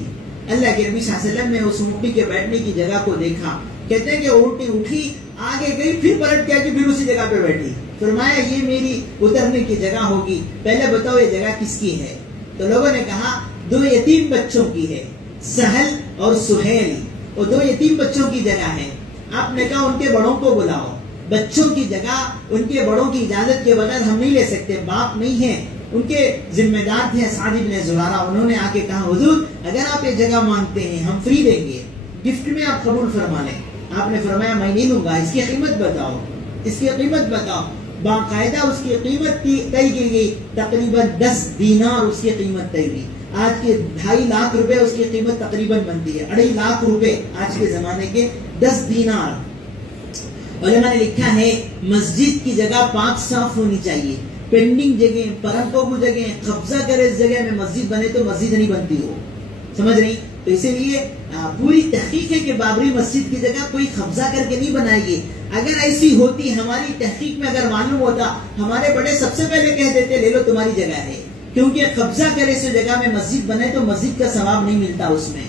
اللہ کے نبی صلی اللہ علیہ وسلم نے اس اونٹنی کے بیٹھنے کی جگہ کو دیکھا، کہتے ہیں کہ اونٹنی اٹھی، آگے گئی، پھر پلٹ کے پھر اسی جگہ پہ بیٹھی۔ فرمایا یہ میری اترنے کی جگہ ہوگی، پہلے بتاؤ یہ جگہ کس کی ہے؟ تو لوگوں نے کہا 2 یتیم بچوں کی ہے، سہل اور سہیل، وہ 2 یتیم بچوں کی جگہ ہے۔ آپ نے کہا ان کے بڑوں کو بلاؤ، بچوں کی جگہ ان کے بڑوں کی اجازت کے بغیر ہم نہیں لے سکتے، باپ نہیں ہے، ان کے ذمہ دار تھے سعد بن زرارہ، انہوں نے آ کے کہا حضور اگر آپ یہ جگہ مانگتے ہیں ہم فری دیں گے، گفٹ میں آپ قبول فرما لیں۔ آپ نے فرمایا میں نہیں لوں گا، اس کی قیمت بتاؤ، اس کی قیمت بتاؤ۔ باقاعدہ اس کی قیمت طے کی گئی، تقریباً 10 دینار اس کی قیمت طے ہوئی۔ آج کے 2.5 لاکھ روپے اس کی قیمت تقریباً بنتی ہے، 2.5 لاکھ روپے آج کے زمانے کے 10 دینار۔ علماء نے لکھا ہے مسجد کی جگہ پاک صاف ہونی چاہیے، پینڈنگ جگہ، پرمپوگو جگہ، قبضہ کرے اس جگہ میں مسجد بنے تو مسجد نہیں بنتی ہو، سمجھ رہی؟ تو اسی لیے پوری تحقیق ہے کہ بابری مسجد کی جگہ کوئی قبضہ کر کے نہیں بنائی گئی۔ اگر ایسی ہوتی، ہماری تحقیق میں اگر معلوم ہوتا، ہمارے بڑے سب سے پہلے کہہ دیتے لے لو تمہاری جگہ ہے، کیونکہ قبضہ کرے اس جگہ میں مسجد بنے تو مسجد کا ثواب نہیں ملتا اس میں۔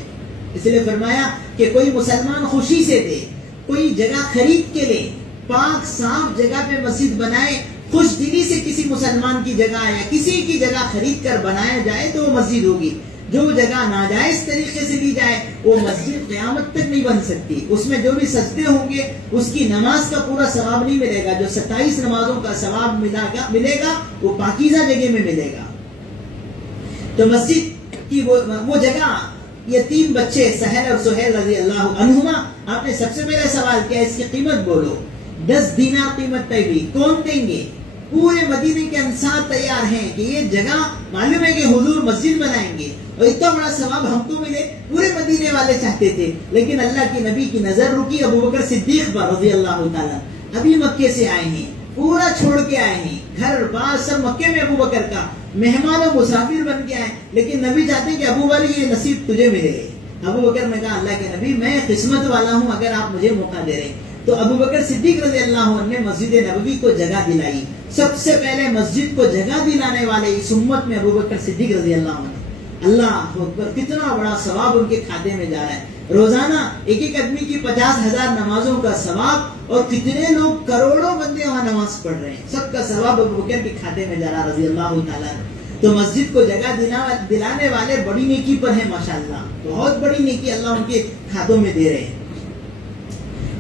اس لیے فرمایا کہ کوئی مسلمان خوشی سے دے، کوئی جگہ خرید کے لے، پاک صاف جگہ پہ مسجد بنائے، خوش دلی سے کسی مسلمان کی جگہ یا کسی کی جگہ خرید کر بنایا جائے تو وہ مسجد ہوگی۔ جو جگہ ناجائز طریقے سے لی جائے وہ مسجد قیامت تک نہیں بن سکتی، اس میں جو بھی سجدے ہوں گے اس کی نماز کا پورا ثواب نہیں ملے گا، جو 27 نمازوں کا ثواب ملے گا وہ پاکیزہ جگہ میں ملے گا۔ تو مسجد کی وہ جگہ، یتیم بچے سہل اور سہیل رضی اللہ عنہما، آپ نے سب سے پہلے سوال کیا اس کی قیمت بولو، 10 دینار قیمت طے ہوئی، کون دیں گے؟ پورے مدینے کے انصار تیار ہیں کہ یہ جگہ معلوم ہے کہ حضور مسجد بنائیں گے اور اتنا بڑا ثواب ہم کو ملے، پورے مدینے والے چاہتے تھے، لیکن اللہ کی نبی کی نظر رکی ابو بکر صدیق پر رضی اللہ تعالیٰ، ابھی مکے سے آئے ہیں، پورا چھوڑ کے آئے ہیں، گھر بار سب مکے میں ابو بکر کا، مہمان و مسافر بن کے آئے، لیکن نبی چاہتے ہیں کہ ابو بکر یہ نصیب تجھے ملے۔ ابو بکر نے کہا اللہ کے نبی میں قسمت والا ہوں اگر آپ مجھے موقع دے رہے ہیں۔ تو ابو بکر صدیق رضی اللہ عنہ نے مسجد نبوی کو جگہ دلائی، سب سے پہلے مسجد کو جگہ دلانے والے اس امت میں ابو بکر صدیق رضی اللہ عنہ۔ اللہ اکبر، کتنا بڑا ثواب ان کے کھاتے میں جا رہا ہے، روزانہ ایک ایک آدمی کی 50,000 نمازوں کا ثواب، اور کتنے لوگ کروڑوں بندے وہاں نماز پڑھ رہے ہیں، سب کا ثواب ابو بکر کے کھاتے میں جا رہا رضی اللہ تعالیٰ۔ تو مسجد کو جگہ دلانے والے بڑی نیکی پر ہیں ماشاءاللہ، بہت بڑی نیکی اللہ ان کے کھاتوں میں دے رہے ہیں۔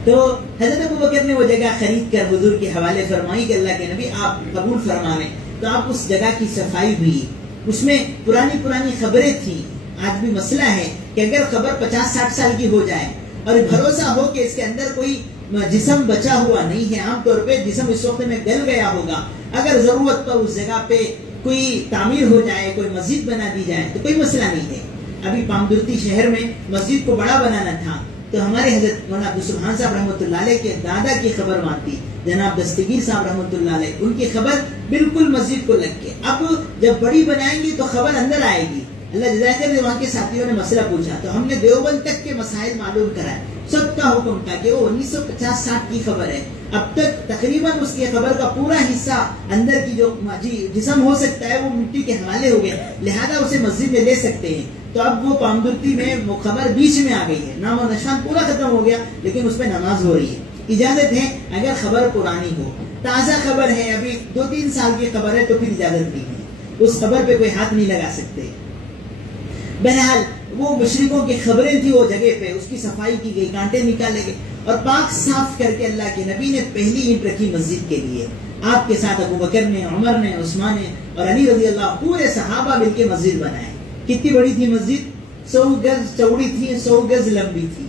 تو حضرت ابو بکر نے وہ جگہ خرید کر حضور کے حوالے فرمائی کہ اللہ کے نبی آپ قبول فرما لیں۔ تو آپ اس جگہ کی صفائی ہوئی، اس میں پرانی خبریں تھیں۔ آج بھی مسئلہ ہے کہ اگر خبر 50-60 سال کی ہو جائے اور بھروسہ ہو کہ اس کے اندر کوئی جسم بچا ہوا نہیں ہے، عام طور پہ جسم اس وقت میں گل گیا ہوگا، اگر ضرورت پر اس جگہ پہ کوئی تعمیر ہو جائے، کوئی مسجد بنا دی جائے تو کوئی مسئلہ نہیں ہے۔ ابھی پامدرتی شہر میں مسجد کو بڑا بنانا تھا، تو ہمارے حضرت مولانا عبدالسبحان صاحب رحمۃ اللہ علیہ کے دادا کی خبر مانتی، جناب دستگیر صاحب رحمۃ اللہ علیہ، ان کی خبر بالکل مسجد کو لگ کے، اب جب بڑی بنائیں گی تو خبر اندر آئے گی۔ اللہ جزائے نے وہاں کے ساتھیوں نے مسئلہ پوچھا تو ہم نے دیوبند تک کے مسائل معلوم کرائے، سب کا حکم تھا کہ وہ 1950-60 کی خبر ہے، اب تک تقریباً اس کی خبر کا پورا حصہ اندر کی جو جسم ہو سکتا ہے وہ مٹی کے حوالے ہو گئے، لہذا اسے مسجد میں لے سکتے ہیں۔ تو اب وہ پامدرتی میں وہ خبر بیچ میں آ گئی ہے، نام و نشان پورا ختم ہو گیا، لیکن اس پہ نماز ہو رہی ہے۔ اجازت ہے اگر خبر پرانی ہو، تازہ خبر ہے، ابھی 2-3 سال کی خبر ہے تو پھر اجازت نہیں ہے، اس خبر پہ کوئی ہاتھ نہیں لگا سکتے۔ بہرحال وہ مشرکوں کی خبریں تھی، وہ جگہ پہ اس کی صفائی کی گئی، کانٹے نکالے گئے اور پاک صاف کر کے اللہ کے نبی نے پہلی اینٹ رکھی مسجد کے لیے۔ آپ کے ساتھ ابو بکر نے، عمر نے، عثمان نے اور علی رضی اللہ، پورے صحابہ مل کے مسجد بنائے۔ کتنی بڑی تھی مسجد؟ 100 گز چوڑی تھی، 100 گز لمبی تھی،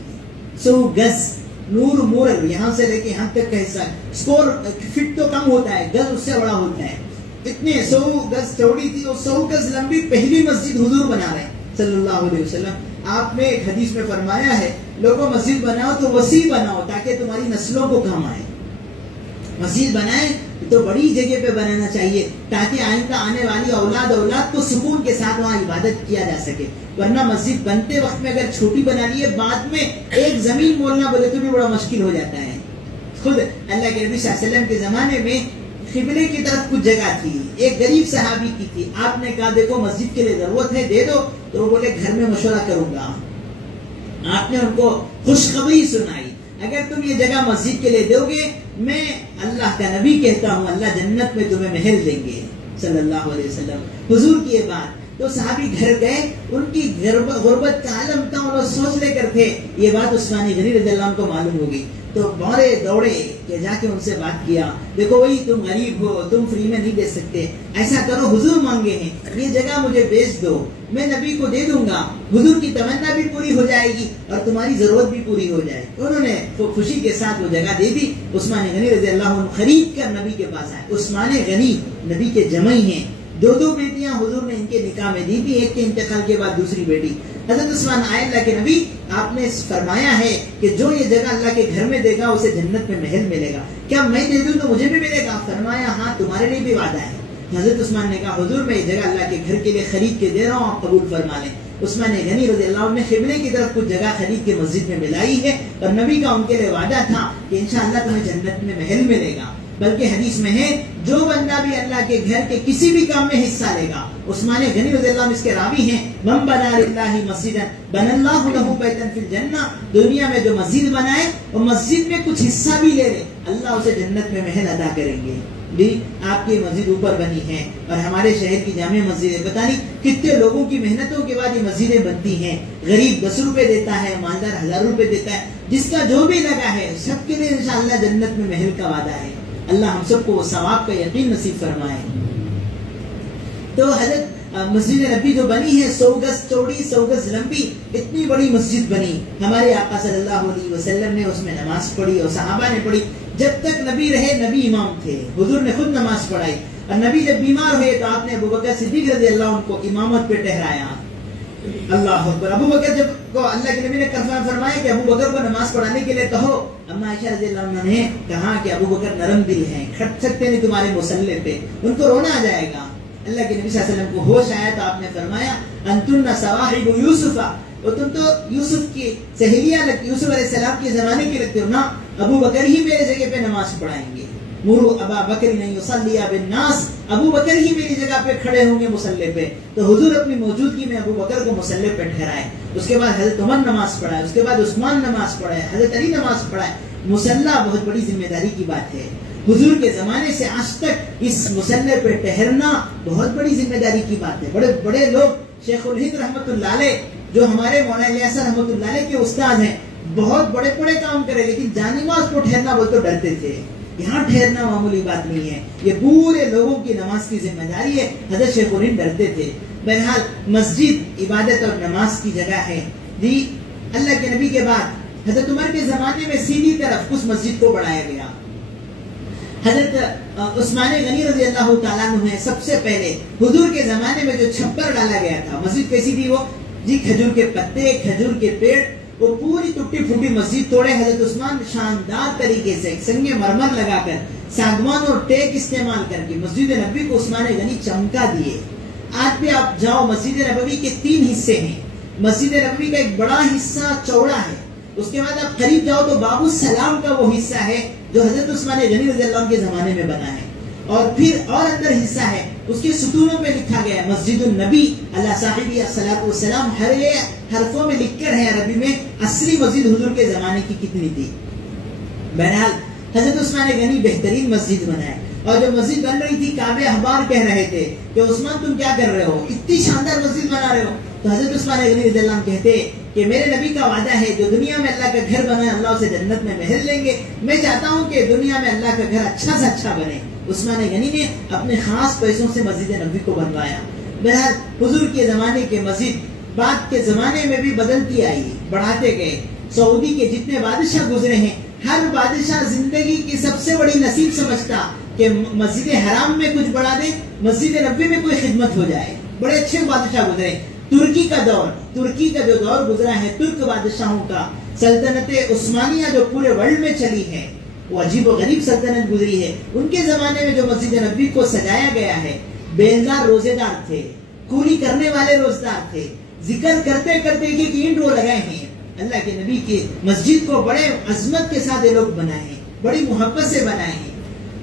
100 گز، نور مورل یہاں سے لے کے یہاں تک کا حصہ، اسکور فٹ تو کم ہوتا ہے، گز اس سے بڑا ہوتا ہے، اتنے 100 گز چوڑی تھی اور 100 گز لمبی پہلی مسجد حضور بنا رہے ہیں صلی اللہ علیہ وسلم۔ آپ نے ایک حدیث میں فرمایا ہے لوگوں مسجد بناؤ تو وسیع بناؤ تاکہ تمہاری نسلوں کو کام آئے۔ مسجد بنائیں تو بڑی جگہ پہ بنانا چاہیے تاکہ آئندہ آنے والی اولاد کو سکون کے ساتھ وہاں عبادت کیا جا سکے، ورنہ مسجد بنتے وقت میں اگر چھوٹی بنا لیے بعد میں ایک زمین بولنا بولے تو بھی بڑا مشکل ہو جاتا ہے۔ خود اللہ کے نبی صلی اللہ علیہ وسلم کے زمانے میں قبلے کی طرف کچھ جگہ تھی، ایک غریب صحابی کی تھی، آپ نے کہا دیکھو مسجد کے لیے ضرورت ہے دے دو، تو وہ بولے گھر میں مشورہ کروں گا۔ آپ نے ان کو خوشخبری سنائی اگر تم یہ جگہ مسجد کے لیے دو گے میں اللہ کا نبی کہتا ہوں اللہ جنت میں تمہیں محل دیں گے صلی اللہ علیہ وسلم۔ حضور کی یہ بات تو صحابی گھر گئے، ان کی غربت کا عالم تھا، انہوں سوچ لے کر تھے یہ بات عثمان غنی رضی اللہ عنہ کو معلوم ہوگی تو بڑے دوڑے کہ جا کے ان سے بات کیا، دیکھو وہی تم غریب ہو، تم فری میں نہیں دے سکتے، ایسا کرو حضور مانگے ہیں یہ جگہ مجھے بیچ دو، میں نبی کو دے دوں گا، حضور کی تمنا بھی پوری ہو جائے گی اور تمہاری ضرورت بھی پوری ہو جائے۔ انہوں نے خوشی کے ساتھ وہ جگہ دے دی۔ عثمان غنی رضی اللہ عنہ خرید کر نبی کے پاس آئے۔ عثمان غنی نبی کے جمعی ہیں، دو بیٹیاں حضور نے ان کے نکاح میں دی تھی، ایک کے انتقال کے بعد دوسری بیٹی۔ حضرت عثمان آئے اللہ کے نبی، آپ نے فرمایا ہے کہ جو یہ جگہ اللہ کے گھر میں دے گا اسے جنت میں محل ملے گا، کیا میں دے دوں تو مجھے بھی ملے گا؟ فرمایا ہاں تمہارے لیے بھی وعدہ ہے۔ حضرت عثمان نے کہا حضور میں یہ جگہ اللہ کے گھر کے لیے خرید کے دے رہا ہوں، آپ قبول فرما لیں۔ عثمان غنی رضی اللہ عنہ نے قبلے کی طرف کچھ جگہ خرید کے مسجد میں ملائی ہے اور نبی کا ان کے لیے وعدہ تھا کہ انشاءاللہ تمہیں جنت میں محل ملے گا۔ بلکہ حدیث میں ہے جو بندہ بھی اللہ کے گھر کے کسی بھی کام میں حصہ لے گا، عثمان غنی رضی اللہ عنہ اس کے راوی ہیں، من بنا للہ مسجدا بنى اللہ لہ بیتا فی الجنہ، دنیا میں جو مسجد بنائے اور مسجد میں کچھ حصہ بھی لے لے اللہ اسے جنت میں محل ادا کریں گے۔ جی آپ کی مسجد اوپر بنی ہے اور ہمارے شہر کی جامع مسجد ہے، پتہ نہیں کتنے لوگوں کی محنتوں کے بعد یہ مسجدیں بنتی ہیں۔ غریب 10 روپے دیتا ہے، مالدار 1000 روپے دیتا ہے، جس کا جو بھی لگا ہے سب کے لیے انشاءاللہ جنت میں محل کا وعدہ ہے۔ اللہ ہم سب کو وہ ثواب کا یقین نصیب فرمائے۔ تو حضرت مسجد نبی جو بنی ہے 100 گز چوڑی 100 گز لمبی، اتنی بڑی مسجد بنی، ہمارے آقا صلی اللہ علیہ وسلم نے اس میں نماز پڑھی اور صحابہ نے پڑھی۔ جب تک نبی رہے نبی امام تھے، حضور نے خود نماز پڑھائی، اور نبی جب بیمار ہوئے تو آپ نے ابوبکر صدیق رضی اللہ عنہ کو امامت پہ ٹھہرایا۔ اللہ اکبر۔ ابوبکر جب کو اللہ کے نبی نے فرمایا کہ ابوبکر کو نماز پڑھانے کے لیے کہو، اما عائشہ رضی اللہ عنہ نے کہا کہ ابوبکر نرم دل ہیں، کھٹ سکتے نہیں تمہارے مصلی پہ، ان کو رونا آ جائے گا۔ اللہ کے نبی صلی اللہ علیہ وسلم کو ہوش آیا تو آپ نے فرمایا انتن صواحب یوسف، اور تم تو یوسف کی سہیلیاں لگتی، یوسف علیہ السلام کے زمانے کی لگتے ہو نا، ابو بکر ہی میرے جگہ پہ نماز پڑھائیں گے۔ مروا ابا بکر ان یصلی بالناس، ابو بکر ہی میری جگہ پہ کھڑے ہوں گے مصلی پہ۔ تو حضور اپنی موجودگی میں ابو بکر کو مصلی پہ ٹھہرائے، اس کے بعد حضرت عمر نماز پڑھائے، اس کے بعد عثمان نماز پڑھائے، حضرت علی نماز پڑھائے۔ مصلی بہت بڑی ذمہ داری کی بات ہے، حضور کے زمانے سے آج تک اس مصلی پہ ٹہرنا بہت بڑی ذمہ داری کی بات ہے۔ بڑے بڑے لوگ، شیخ الہند رحمۃ اللہ علیہ جو ہمارے مولانا الیاس رحمۃ اللہ علیہ کے استاد ہیں، بہت بڑے بڑے کام کرے لیکن جانماز کو ٹھہرنا بول تو ڈرتے تھے۔ یہاں ٹھہرنا معمولی بات نہیں ہے، یہ پورے لوگوں کی نماز کی ذمہ داری ہے۔ حضرت شیخ الہند ڈرتے تھے۔ بہرحال مسجد عبادت اور نماز کی جگہ ہے۔ جی اللہ کے نبی کے بعد حضرت عمر کے زمانے میں سیدھی طرف اس مسجد کو بڑھایا گیا۔ حضرت عثمان غنی رضی اللہ تعالیٰ عنہ ہے، سب سے پہلے حضور کے زمانے میں جو چھپر ڈالا گیا تھا، مسجد کیسی تھی وہ؟ جی کھجور کے پتے، کھجور کے پیڑ، وہ پوری ٹوٹی پھوٹی مسجد توڑے حضرت عثمان شاندار طریقے سے سنگ مرمر لگا کر، ساگوان اور ٹیک استعمال کر کے مسجد نبوی کو عثمان غنی چمکا دیے۔ آج بھی آپ جاؤ، مسجد نبوی کے 3 حصے ہیں۔ مسجد نبوی کا ایک بڑا حصہ چوڑا ہے، اس کے بعد آپ قریب جاؤ تو باب السلام کا وہ حصہ ہے جو حضرت عثمان غنی رضی اللہ عنہ کے زمانے میں بنا ہے، اور پھر اور اندر حصہ ہے، اس کے ستونوں پہ لکھا گیا ہے مسجد النبی علی صاحبہ الصلاۃ والسلام، ہر حرفوں میں لکھ کر ہے عربی میں اصلی مسجد حضور کے زمانے کی کتنی تھی۔ بہرحال حضرت عثمان غنی بہترین مسجد بنائے، اور جو مسجد بن رہی تھی کعبہ احبار کہہ رہے تھے کہ عثمان تم کیا کر رہے ہو، اتنی شاندار مسجد بنا رہے ہو؟ تو حضرت عثمان غنی رضی اللہ عنہ کہتے کہ میرے نبی کا وعدہ ہے جو دنیا میں اللہ کا گھر بنائے اللہ اسے جنت میں محل لیں گے، میں چاہتا ہوں کہ دنیا میں اللہ کا گھر اچھا سے اچھا بنے۔ عثمان غنی نے اپنے خاص پیسوں سے مسجد نبوی کو بنوایا۔ بہرحال حضور کے زمانے کے مسجد بعد کے زمانے میں بھی بدلتی آئی، بڑھاتے گئے۔ سعودی کے جتنے بادشاہ گزرے ہیں، ہر بادشاہ زندگی کی سب سے بڑی نصیب سمجھتا کہ مسجد حرام میں کچھ بڑھا دے, مسجد نبوی میں کوئی خدمت ہو جائے. بڑے اچھے بادشاہ گزرے. ترکی کا جو دور گزرا ہے ترک بادشاہوں کا, سلطنت عثمانیہ جو پورے ورلڈ میں چلی ہے, وہ عجیب و غریب سلطنت گزری ہے. ان کے زمانے میں جو مسجد نبوی کو سجایا گیا ہے, بیلدار روزے دار تھے, کولی کرنے والے روزے دار تھے, ذکر کرتے کرتے ایک اینٹ وہ لگائے ہیں. اللہ کے نبی کی مسجد کو بڑے عظمت کے ساتھ یہ لوگ بنائے ہیں, بڑی محبت سے بنائے ہیں.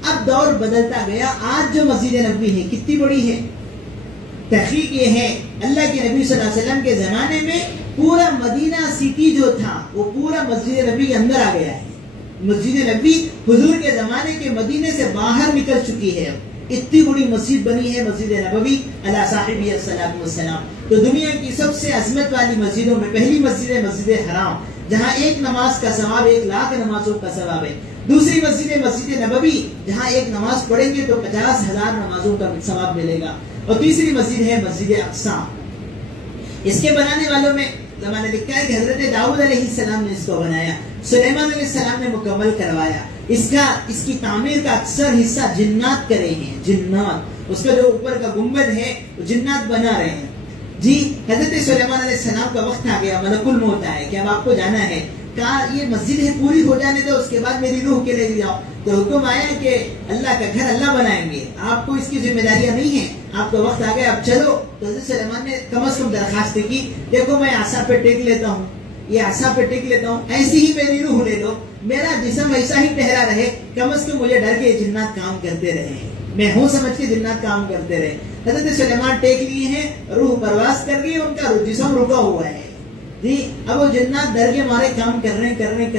اب دور بدلتا گیا. آج جو مسجد نبوی ہے کتنی بڑی ہے. تحقیق یہ ہے اللہ کے نبی صلی اللہ علیہ وسلم کے زمانے میں پورا مدینہ سٹی جو تھا وہ پورا مسجد نبی کے اندر آ گیا ہے. مسجد نبی حضور کے زمانے کے مدینے سے باہر نکل چکی ہے. اتنی بڑی مسجد بنی ہے مسجد نبوی علی صاحبہ الصلوۃ والسلام. تو دنیا کی سب سے عظمت والی مسجدوں میں پہلی مسجد ہے مسجد حرام, جہاں ایک نماز کا ثواب 1,00,000 نمازوں کا ثواب ہے. دوسری مسجد ہے مسجد نبوی, جہاں ایک نماز پڑھیں گے تو 50,000 نمازوں کا ثواب ملے گا. اور تیسری مسجد ہے مسجد اقصی. اس کے بنانے والوں میں زمانہ لکھا ہے کہ حضرت داؤد علیہ السلام نے اس کو بنایا, سلیمان علیہ السلام نے مکمل کروایا. اس کی تعمیر کا اکثر حصہ جنات کرے ہیں. جنات, اس کا جو اوپر کا گنبد ہے وہ جنات بنا رہے ہیں. جی حضرت سلیمان علیہ السلام کا وقت آ گیا, ملک الموت ہے کہ اب آپ کو جانا ہے. کہا یہ مسجد ہے پوری ہو جانے دو, اس کے بعد میری روح کے لے جاؤ. تو حکم آیا کہ اللہ کا گھر اللہ بنائیں گے, آپ کو اس کی ذمہ داریاں نہیں ہیں, آپ کا وقت آ گیا, اب چلو. تو حضرت سلیمان نے کم از کم درخواست کی, دیکھو میں عصا پہ ٹیک لیتا ہوں, یہ عصا پہ ٹیک لیتا ہوں, ایسی ہی میری روح لے لو, میرا جسم ایسا ہی ٹہرا رہے, کم از کم مجھے ڈر کے جنات کام کرتے رہے, میں ہوں سمجھ کے جنات کام کرتے رہے. حضرت سلیمان ٹیک لیے ہیں, روح پرواز کر گئی, ان کا جسم رکا ہوا ہے. جی اب وہ جنات ڈر کے مارے کام کر رہے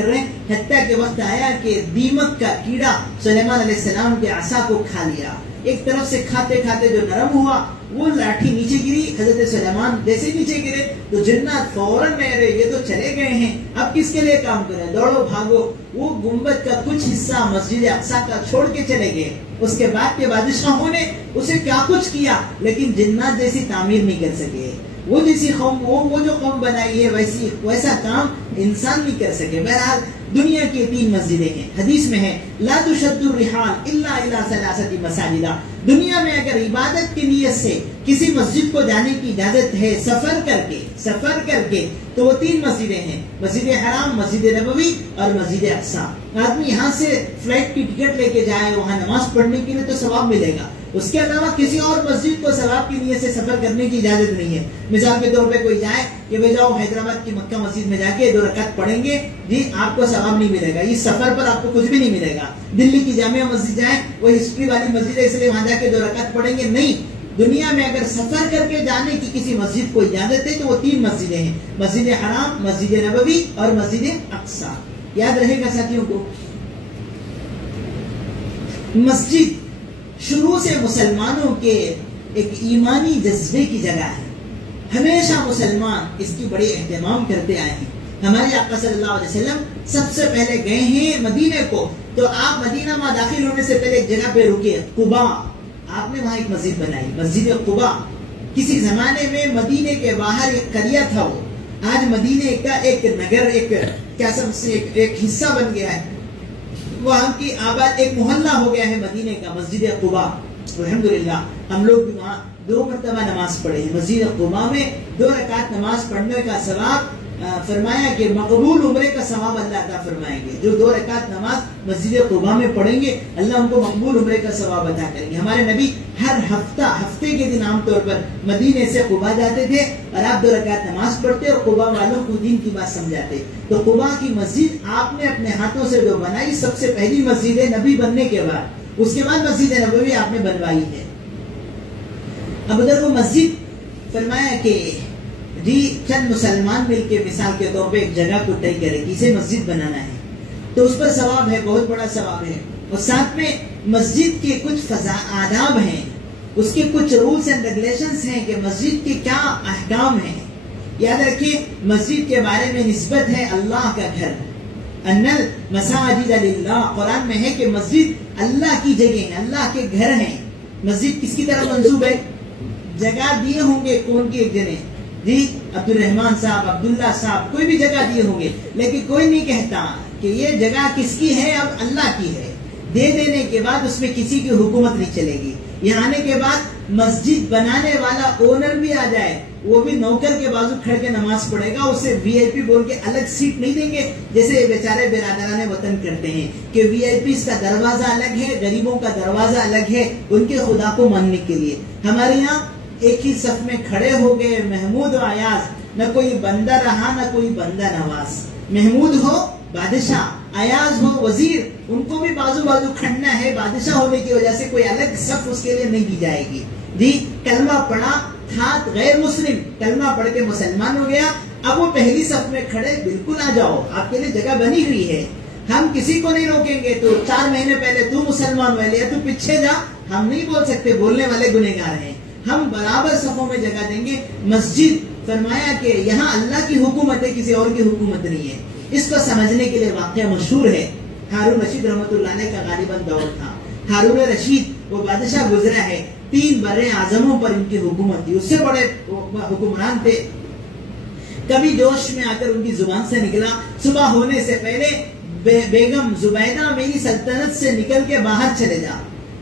ہیں, حتیٰ کہ وقت آیا کہ دیمک کا کیڑا سلیمان علیہ السلام کے عصا کو کھا لیا. ایک طرف سے کھاتے کھاتے جو نرم ہوا وہ لاٹھی نیچے گری. حضرت سلیمان جیسے نیچے گرے تو جنات فوراً یہ تو چلے گئے ہیں, اب کس کے لیے کام کریں, دوڑو بھاگو. وہ گنبد کا کچھ حصہ مسجد اقصی کا چھوڑ کے چلے گئے. اس کے بعد کے بادشاہوں نے اسے کیا کچھ کیا, لیکن جنات جیسی تعمیر نہیں کر سکے. وہ جیسی قوم وہ جو قوم بنائی ہے ویسا کام انسان نہیں کر سکے. بہرحال دنیا کی 3 مسجدیں ہیں. حدیث میں ہے لا تشد الرحال الا الى 3 مساجد. دنیا میں اگر عبادت کی نیت سے کسی مسجد کو جانے کی اجازت ہے سفر کر کے تو وہ 3 مسجدیں ہیں, مسجد حرام, مسجد نبوی اور مسجد اقصی. آدمی یہاں سے فلائٹ کی ٹکٹ لے کے جائے وہاں نماز پڑھنے کے لیے تو ثواب ملے گا, اس کے علاوہ کسی اور مسجد کو ثواب کی نیت سے سفر کرنے کی اجازت نہیں ہے. مثال کے طور پہ کوئی جائے کہ بھائی جاؤ حیدرآباد کی مکہ مسجد میں جا کے 2 رکعت پڑھیں گے, جی آپ کو ثواب نہیں ملے گا, اس سفر پر آپ کو کچھ بھی نہیں ملے گا. دلی کی جامعہ مسجد جائیں, وہ ہسٹری والی مسجد ہے اس لیے وہاں جا کے 2 رکعت پڑھیں گے, نہیں. دنیا میں اگر سفر کر کے جانے کی کسی مسجد کو اجازت ہے تو وہ 3 مسجدیں ہیں, مسجد حرام, مسجد نبوی اور مسجد اقصی. یاد رہے گا ساتھیوں کو, مسجد شروع سے مسلمانوں کے ایک ایمانی جذبے کی جگہ ہے. ہمیشہ مسلمان اس کی بڑی اہتمام کرتے آئے ہیں. ہمارے آقا صلی اللہ علیہ وسلم سب سے پہلے گئے ہیں مدینے کو, تو آپ مدینہ میں داخل ہونے سے پہلے ایک جگہ پہ رکے, قباء. آپ نے وہاں ایک مسجد بنائی, مسجد قباء. کسی زمانے میں مدینے کے باہر ایک قریہ تھا, وہ آج مدینے کا ایک نگر, ایک حصہ بن گیا ہے. وہاں کی آباد ایک محلہ ہو گیا ہے مدینے کا, مسجد قباء. الحمدللہ ہم لوگ بھی وہاں 2 مرتبہ نماز پڑھے ہیں. مسجد قباء میں 2 رکعت نماز پڑھنے کا ثواب فرمایا کہ مقبول عمرے کا ثواب اللہ عطا فرمائیں گے. جو 2 رکعت نماز مسجد قباء میں پڑھیں گے اللہ ان کو مقبول عمرے کا ثواب عطا کریں گے. ہمارے نبی ہر ہفتے کے دن عام طور پر مدینے سے قباء جاتے تھے اور آپ 2 رکعت نماز پڑھتے اور قباء والوں کو دین کی بات سمجھاتے. تو قباء کی مسجد آپ نے اپنے ہاتھوں سے جو بنائی, سب سے پہلی مسجد نبی بننے کے بعد, اس کے بعد مسجد نبوی آپ نے بنوائی ہے. اب ادھر وہ مسجد فرمایا کہ جی چند مسلمان مل کے مثال کے طور پہ ایک جگہ کو طے کرے کہ اسے مسجد بنانا ہے, تو اس پر ثواب ہے, بہت بڑا ثواب ہے. اور ساتھ میں مسجد کے کچھ آداب ہیں, اس کے کچھ رولز اینڈ ریگولیشنز ہیں کہ مسجد کے کیا احکام ہیں. یاد رکھیے مسجد کے بارے میں نسبت ہے اللہ کا گھر, ان المساجد للہ. قرآن میں ہے کہ مسجد اللہ کی جگہ ہیں, اللہ کے گھر ہیں. مسجد کس کی طرف منسوب ہے, جگہ دیے ہوں گے کون کی ایک جنے, جی عبد الرحمان صاحب, عبداللہ صاحب, کوئی بھی جگہ دیے ہوں گے, لیکن کوئی نہیں کہتا کہ یہ جگہ کس کی ہے, اب اللہ کی ہے. دے دینے کے بعد اس میں کسی کی حکومت نہیں چلے گی. یہاں آنے کے بعد مسجد بنانے والا اونر بھی آ جائے, وہ بھی نوکر کے بازو کھڑ کے نماز پڑھے گا, اسے وی آئی پی بول کے الگ سیٹ نہیں دیں گے جیسے بیچارے برادران وطن کرتے ہیں کہ وی آئی پیز کا دروازہ الگ ہے, غریبوں کا دروازہ الگ ہے ان کے خدا کو ماننے کے لیے. ہمارے یہاں ایک ہی صف میں کھڑے ہو گئے محمود و ایاز, نہ کوئی بندہ رہا نہ کوئی بندہ نواز. محمود ہو بادشاہ, ایاز ہو وزیر, ان کو بھی بازو بازو کھڑنا ہے. بادشاہ ہونے کی وجہ سے کوئی الگ صف اس کے لیے نہیں دی جائے گی. جی کلمہ پڑھا تھا غیر مسلم, کلمہ پڑھ کے مسلمان ہو گیا, اب وہ پہلی صف میں کھڑے, بالکل آ جاؤ, آپ کے لیے جگہ بنی ہوئی ہے. ہم کسی کو نہیں روکیں گے تو 4 مہینے پہلے تو مسلمان ہوئے لیا تو پیچھے جا, ہم نہیں بول سکتے, بولنے والے گنہگار ہیں. ہم برابر صفوں میں جگہ دیں گے. مسجد فرمایا کہ یہاں اللہ کی حکومت ہے, کسی اور کی حکومت نہیں ہے. اس کو سمجھنے کے لیے واقعہ مشہور ہے. ہارون رشید رحمۃ اللہ علیہ کا غالباً دور تھا. ہارون رشید وہ بادشاہ گزرا ہے, 3 برے اعظموں پر ان کی حکومت تھی, اس سے بڑے حکمران تھے. کبھی جوش میں آ کر ان کی زبان سے نکلا, صبح ہونے سے پہلے بیگم زبیدہ میری سلطنت سے نکل کے باہر چلے جا.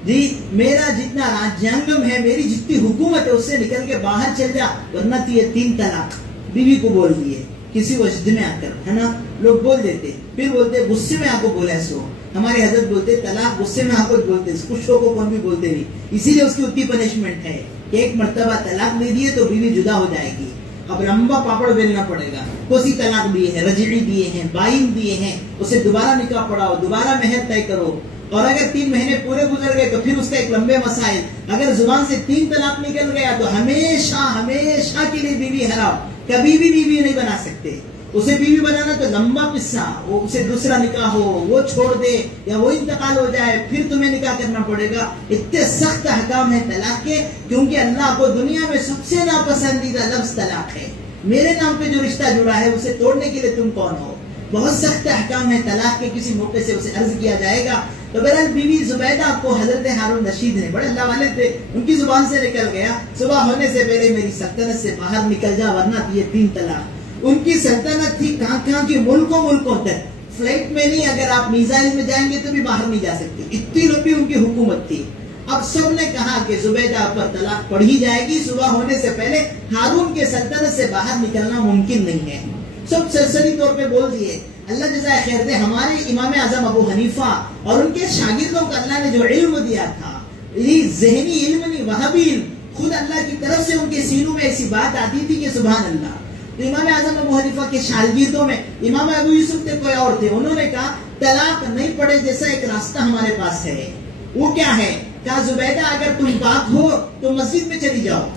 جی میرا جتنا راجیانگم ہے, میری جتنی حکومت ہے اس سے نکل کے باہر چل جا, ورنہ تو یہ 3 طلاق. بیوی کو بول دیے کسی وجد میں آ کر, ہے نا, لوگ بول دیتے, پھر بولتے غصے میں آ کو بولا اس کو. ہمارے حضرت بولتے طلاق غصے میں آ کو بولتے, خوش ہو کو کون بھی بولتے نہیں. اسی لیے اس کی اتنی پنشمنٹ ہے کہ ایک مرتبہ طلاق دے دیے تو بیوی جدا ہو جائے گی. اب لمبا پاپڑ بیلنا پڑے گا. کوسی طلاق دیے ہیں, رجعی دیے ہیں, بائن دیے ہیں, اسے دوبارہ نکاح پڑھاؤ, دوبارہ مہر طے کرو. اور اگر 3 مہینے پورے گزر گئے تو پھر اس کا ایک لمبے مسائل. اگر زبان سے 3 طلاق نکل گیا تو ہمیشہ ہمیشہ کے لیے بیوی حرام, کبھی بھی بیوی نہیں بنا سکتے. اسے بیوی بنانا تو لمبا قصہ, وہ اسے دوسرا نکاح ہو, وہ چھوڑ دے یا وہ انتقال ہو جائے, پھر تمہیں نکاح کرنا پڑے گا. اتنے سخت احکام ہیں طلاق کے, کیونکہ اللہ کو دنیا میں سب سے ناپسندیدہ لفظ طلاق ہے. میرے نام پہ جو رشتہ جڑا ہے اسے توڑنے کے لیے تم کون ہو. بہت سخت احکام ہے طلاق کے. کسی موقع سے اسے عرض کیا جائے گا. تو بہرحال بیوی زبیدہ کو حضرت ہارون رشید نے, بڑے اللہ والے تھے, ان کی زبان سے نکل گیا صبح ہونے سے پہلے میری سلطنت سے باہر نکل جا, ورنہ یہ 3 طلاق. ان کی سلطنت تھی کہاں کی, ملکوں تک. فلائٹ میں نہیں, اگر آپ میزائل میں جائیں گے تو بھی باہر نہیں جا سکتے, اتنی لمبی ان کی حکومت تھی. اب سب نے کہا کہ زبیدہ پر طلاق پڑھی جائے گی, صبح ہونے سے پہلے ہارون کے سلطنت سے باہر نکلنا ممکن نہیں ہے. سب سرسری طور پہ بول دیے. اللہ جزائے خیر دے, ہمارے امام اعظم ابو حنیفہ اور ان کے شاگردوں کو اللہ نے جو علم دیا تھا, یہ ذہنی علم نہیں, وہابی علم, خود اللہ کی طرف سے ان کے سینوں میں ایسی بات آتی تھی کہ سبحان اللہ. تو امام اعظم ابو حنیفہ کے شاگردوں میں امام ابو یوسف تھے, کوئی اور تھے, انہوں نے کہا طلاق نہیں پڑے جیسا ایک راستہ ہمارے پاس ہے. وہ کیا ہے؟ کہا زبیدہ اگر تم پاک ہو تو مسجد میں چلی جاؤ.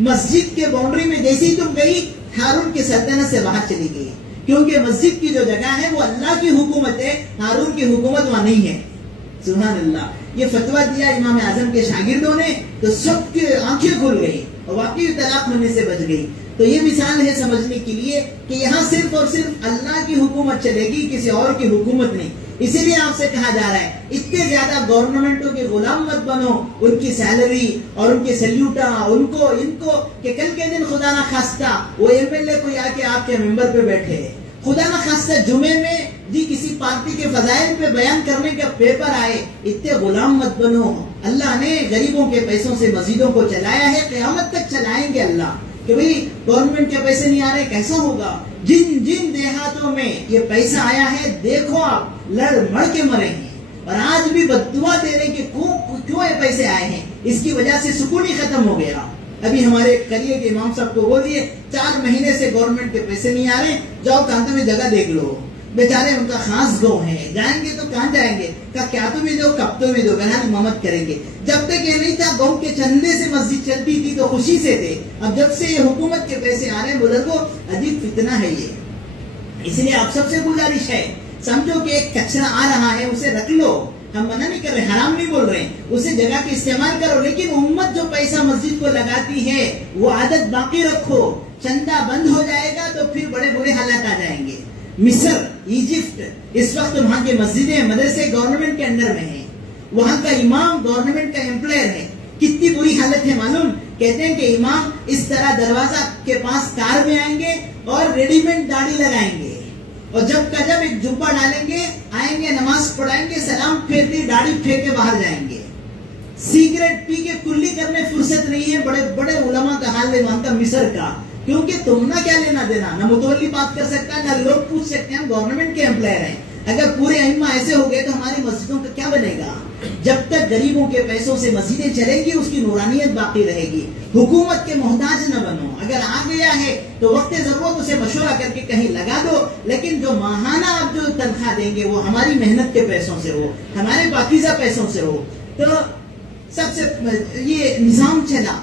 مسجد کے باؤنڈری میں جیسے ہی تم گئی, ہارون کی سلطنت سے باہر چلی گئی, کیونکہ مسجد کی جو جگہ ہے وہ اللہ کی حکومت ہے, ہارون کی حکومت وہاں نہیں ہے. سبحان اللہ. یہ فتویٰ دیا امام اعظم کے شاگردوں نے تو سب کی آنکھیں کھل گئی اور واقعی طلاق ہونے سے بچ گئی. تو یہ مثال ہے سمجھنے کے لیے کہ یہاں صرف اور صرف اللہ کی حکومت چلے گی, کسی اور کی حکومت نہیں. اسی لیے آپ سے کہا جا رہا ہے اتنے زیادہ گورنمنٹوں کے غلام مت بنو, ان کی سیلری اور ان کے سیلیوٹا, ان کو کہ کل کے دن خدا نہ خواستہ وہ ایم ایل اے کوئی آ کے آپ کے ممبر پہ بیٹھے, خدا نہ خواستہ جمعے میں جی کسی پارٹی کے فضائل پہ بیان کرنے کا پیپر آئے. اتنے غلام مت بنو. اللہ نے غریبوں کے پیسوں سے مسجدوں کو چلایا ہے, قیامت تک چلائیں گے اللہ. کہ بھئی گورنمنٹ کے پیسے نہیں آ رہے, کیسا ہوگا؟ جن دیہاتوں میں یہ پیسہ آیا ہے دیکھو آپ لڑ مڑ کے مرے ہیں, اور آج بھی بددعا دے رہے کہ کیوں یہ پیسے آئے ہیں. اس کی وجہ سے سکون ہی ختم ہو گیا. ابھی ہمارے قریے کے امام صاحب کو بول دیے 4 مہینے سے گورنمنٹ کے پیسے نہیں آ رہے, جاؤ کانتوں میں جگہ دیکھ لو. بیچارے ان کا خاص گو ہے, جائیں گے تو کہاں جائیں گے؟ کہا کیا تمہیں دو, کب تمہیں دو, بہرحال امامت کریں گے. جب تک یہ نہیں تھا گاؤں کے چندے سے مسجد چلتی تھی تو خوشی سے تھے. اب جب سے یہ حکومت کے پیسے آ رہے ہیں, بزرگوں عجیب فتنہ ہے یہ. اس لیے آپ سب سے گزارش ہے, سمجھو کہ ایک کچرا آ رہا ہے اسے رکھ لو. ہم منع نہیں کر رہے, حرام نہیں بول رہے, اسے جگہ کے استعمال کرو, لیکن امت جو پیسہ مسجد کو لگاتی ہے وہ عادت باقی رکھو. چندہ بند ہو جائے گا تو پھر بڑے برے حالات آ جائیں گے. مصر, ایجپٹ, اس وقت وہاں کے مسجدیں مدرسے گورنمنٹ کے انڈر میں ہیں, وہاں کا امام گورنمنٹ کا امپلائر ہے. کتنی بری حالت ہے معلوم؟ کہتے ہیں کہ امام اس طرح دروازہ کے پاس کار میں آئیں گے اور ریڈی میڈ داڑھی لگائیں گے. اور جب کا جب ایک جبہ ڈالیں گے, آئیں گے, نماز پڑھائیں گے, سلام پھیرتے داڑھی پھینک کے باہر جائیں گے. سگریٹ پی کے کلی کرنے فرصت نہیں ہے. بڑے بڑے علماء کا حال ہے وہاں کا مصر کا, کیونکہ تم نہ کیا لینا دینا, نہ متولی بات کر سکتا ہے, نہ لوگ پوچھ سکتے ہیں, ہم گورنمنٹ کے امپلائر ہیں. اگر پورے ائمہ ایسے ہو گئے تو ہماری مسجدوں کا کیا بنے گا؟ جب تک غریبوں کے پیسوں سے مسجدیں چلیں گی اس کی نورانیت باقی رہے گی. حکومت کے محتاج نہ بنو. اگر آ گیا ہے تو وقت ضرورت اسے مشورہ کر کے کہیں لگا دو, لیکن جو ماہانہ آپ جو تنخواہ دیں گے وہ ہماری محنت کے پیسوں سے ہو, ہمارے پاکیزہ پیسوں سے ہو. تو سب سے یہ نظام چلا.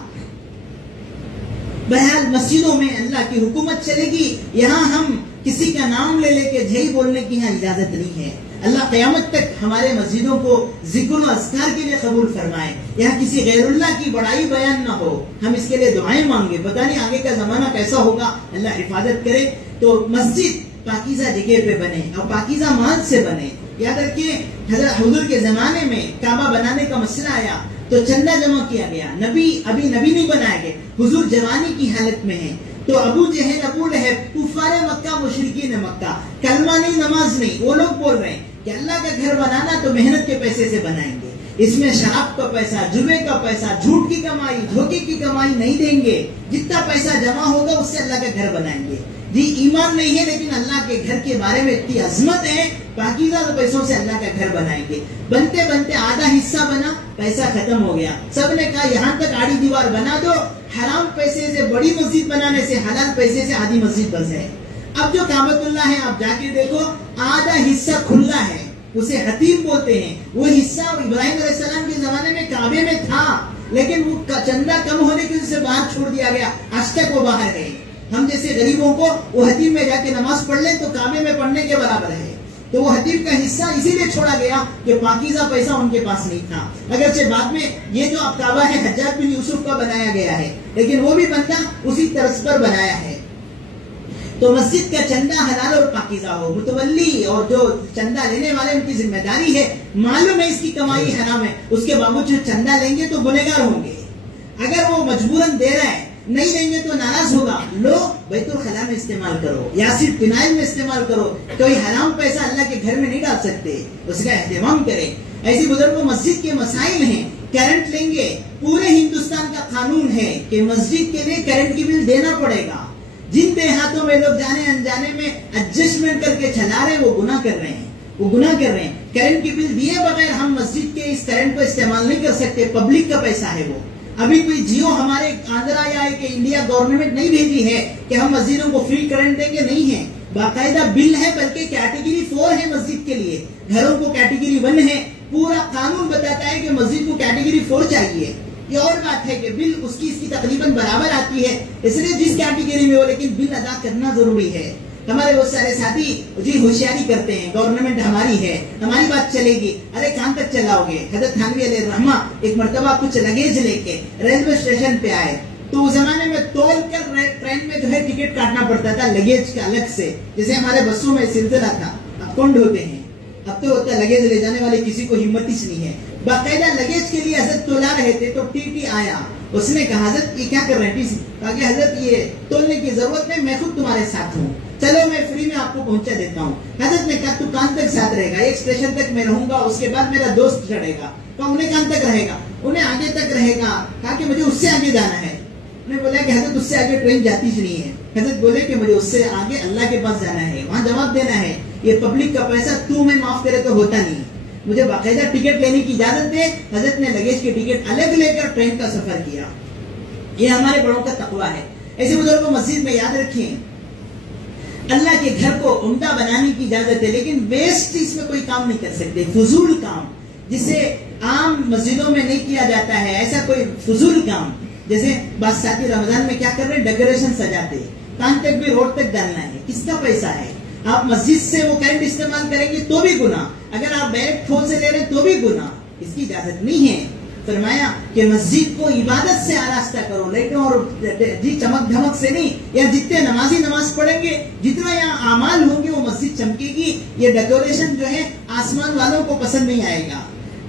بہرحال مسجدوں میں اللہ کی حکومت چلے گی. یہاں ہم کسی کا نام لے لے کے جھئی بولنے کی یہاں اجازت نہیں ہے. اللہ قیامت تک ہمارے مسجدوں کو ذکر و اذکار کے لیے قبول فرمائے. یہاں کسی غیر اللہ کی بڑائی بیان نہ ہو. ہم اس کے لیے دعائیں مانگے. پتہ نہیں آگے کا زمانہ کیسا ہوگا, اللہ حفاظت کرے. تو مسجد پاکیزہ جگہ پہ بنے اور پاکیزہ مال سے بنے. یاد رکھیے حضرت حضور کے زمانے میں کعبہ بنانے کا مسئلہ آیا تو چندہ جمع کیا گیا. ابھی نبی نہیں بنایا گیا, حضور جوانی کی حالت میں ہیں. تو ابو جہل, ابو لہب, کفار مکہ, مشرکین مکہ, کلمہ نہیں, نماز نہیں, وہ لوگ بول رہے ہیں کہ اللہ کا گھر بنانا تو محنت کے پیسے سے بنائیں گے. اس میں شراب کا پیسہ, جوے کا پیسہ, جھوٹ کی کمائی, دھوکے کی کمائی نہیں دیں گے. جتنا پیسہ جمع ہوگا اس سے اللہ کا گھر بنائیں گے. جی ایمان نہیں ہے لیکن اللہ کے گھر کے بارے میں اتنی عظمت ہے, پاکیزہ پیسوں سے اللہ کا گھر بنائیں گے. بنتے بنتے آدھا حصہ بنا, پیسہ ختم ہو گیا. سب نے کہا یہاں تک آڑی دیوار بنا دو. حرام پیسے سے بڑی مسجد بنانے سے حلال پیسے سے آدھی مسجد بس ہے. اب جو کعبۃ اللہ ہے آپ جا کے دیکھو, آدھا حصہ کھلا ہے, اسے حتیم بولتے ہیں. وہ حصہ ابراہیم علیہ السلام کے زمانے میں کعبے میں تھا, لیکن وہ چندہ کم ہونے کی وجہ سے باہر چھوڑ دیا گیا. آج تک وہ باہر ہے. ہم جیسے غریبوں کو وہ حتیم میں جا کے نماز پڑھ لیں تو کعبے میں پڑھنے کے برابر ہے. تو وہ حتیم کا حصہ اسی لیے چھوڑا گیا کہ پاکیزہ پیسہ ان کے پاس نہیں تھا. اگرچہ بعد میں یہ جو اب کعبہ ہے حجاج بن یوسف کا بنایا گیا ہے, لیکن وہ بھی بندہ اسی طرز پر بنایا ہے. تو مسجد کا چندہ حلال اور پاکیزہ ہو. متولی اور جو چندہ لینے والے ان کی ذمہ داری ہے. معلوم ہے اس کی کمائی حرام ہے, اس کے باوجود چندہ لیں گے تو گنہگار ہوں گے. اگر وہ مجبوراً دے رہا ہے, نہیں لیں گے تو ناراض ہوگا. لو بیت الخلا میں استعمال کرو یا صرف فنائل میں استعمال کرو. کوئی حرام پیسہ اللہ کے گھر میں نہیں ڈال سکتے, اس کا اہتمام کریں. ایسی بزرگوں مسجد کے مسائل ہیں. کرنٹ لیں گے, پورے ہندوستان کا قانون ہے کہ مسجد کے لیے کرنٹ کی بل دینا پڑے گا. جن دیہاتوں میں لوگ جانے انجانے میں ایڈجسٹمنٹ کر کے چلا رہے ہیں وہ گناہ کر رہے ہیں. کرنٹ کی بل دیے بغیر ہم مسجد کے اس کرنٹ کو استعمال نہیں کر سکتے. پبلک کا پیسہ ہے وہ. ابھی کوئی جیو ہمارے آندھرا یا کہ انڈیا گورنمنٹ نہیں بھیجی ہے کہ ہم مسجدوں کو فری کرنٹ دیں گے, نہیں ہے. باقاعدہ بل ہے, بلکہ کیٹیگری 4 ہے مسجد کے لیے, گھروں کو کیٹیگری 1 ہے. پورا قانون بتاتا ہے کہ مسجد کو کیٹیگری 4 چاہیے. یہ اور بات ہے کہ بل اس کی تقریباً برابر آتی ہے, اس لیے جس کیٹیگری میں ہو, لیکن بل ادا کرنا ضروری ہے. ہمارے بہت سارے ساتھی جی ہوشیاری کرتے ہیں, گورنمنٹ ہماری ہے, ہماری بات چلے گی. ارے کہاں تک چلاؤ گے؟ حضرت تھانوی علیہ الرحمہ ایک مرتبہ کچھ لگیج لے کے ریلوے اسٹیشن پہ آئے تو اس زمانے میں تول کر ٹرین میں جو ہے ٹکٹ کاٹنا پڑتا تھا لگیج کا الگ سے, جیسے ہمارے بسوں میں سلسلہ تھا. اب کون ڈھوتے ہیں؟ اب تو ہوتا لگیج لے جانے والے کسی کو ہمت ہی نہیں ہے. باقاعدہ لگیج کے لیے حضرت تولا رہے تھے تو ٹی ٹی آیا, اس نے کہا حضرت یہ کیا کر رہے ہیں؟ کہا کہ حضرت یہ تولنے کی ضرورت نہیں, میں خود تمہارے ساتھ ہوں, چلو میں فری میں آپ کو پہنچا دیتا ہوں. حضرت نے کہا تو کہاں تک ساتھ رہے گا؟ ایک اسٹیشن تک میں رہوں گا, اس کے بعد میرا دوست چڑھے گا. کہا انہیں کہاں تک رہے گا؟ انہیں آگے تک رہے گا. کہا کہ مجھے اس سے آگے جانا ہے. انہیں بولا کہ حضرت اس سے آگے ٹرین جاتی ہی نہیں ہے. حضرت بولے کہ مجھے اس سے آگے اللہ کے پاس جانا ہے, وہاں جواب دینا ہے. یہ پبلک کا پیسہ تو میں معاف کرے تو ہوتا نہیں, مجھے باقاعدہ ٹکٹ لینے کی اجازت دے. حضرت نے لگیج کے ٹکٹ الگ لے کر ٹرین کا سفر کیا. یہ ہمارے بڑوں کا تقویٰ ہے. ایسے بزرگوں مسجد میں یاد رکھیں, اللہ کے گھر کو عمدہ بنانے کی اجازت ہے, لیکن ویسٹ اس میں کوئی کام نہیں کر سکتے. فضول کام جسے عام مسجدوں میں نہیں کیا جاتا ہے, ایسا کوئی فضول کام. جیسے بعض ساتھی رمضان میں کیا کر رہے ہیں, ڈیکوریشن سجاتے, کان تک بھی روڈ تک ڈالنا ہے. کس کا پیسہ ہے؟ آپ مسجد سے وہ کرنٹ استعمال کریں گے تو بھی گناہ, اگر آپ ڈائریکٹ پھول سے لے رہے ہیں تو بھی گناہ. اس کی اجازت نہیں ہے. فرمایا کہ مسجد کو عبادت سے آراستہ کرو, لائٹوں اور جی چمک دھمک سے نہیں. یا جتنے نمازی نماز پڑھیں گے, جتنا یہاں اعمال ہوں گے وہ مسجد چمکے گی. یہ ڈیکوریشن جو ہے آسمان والوں کو پسند نہیں آئے گا.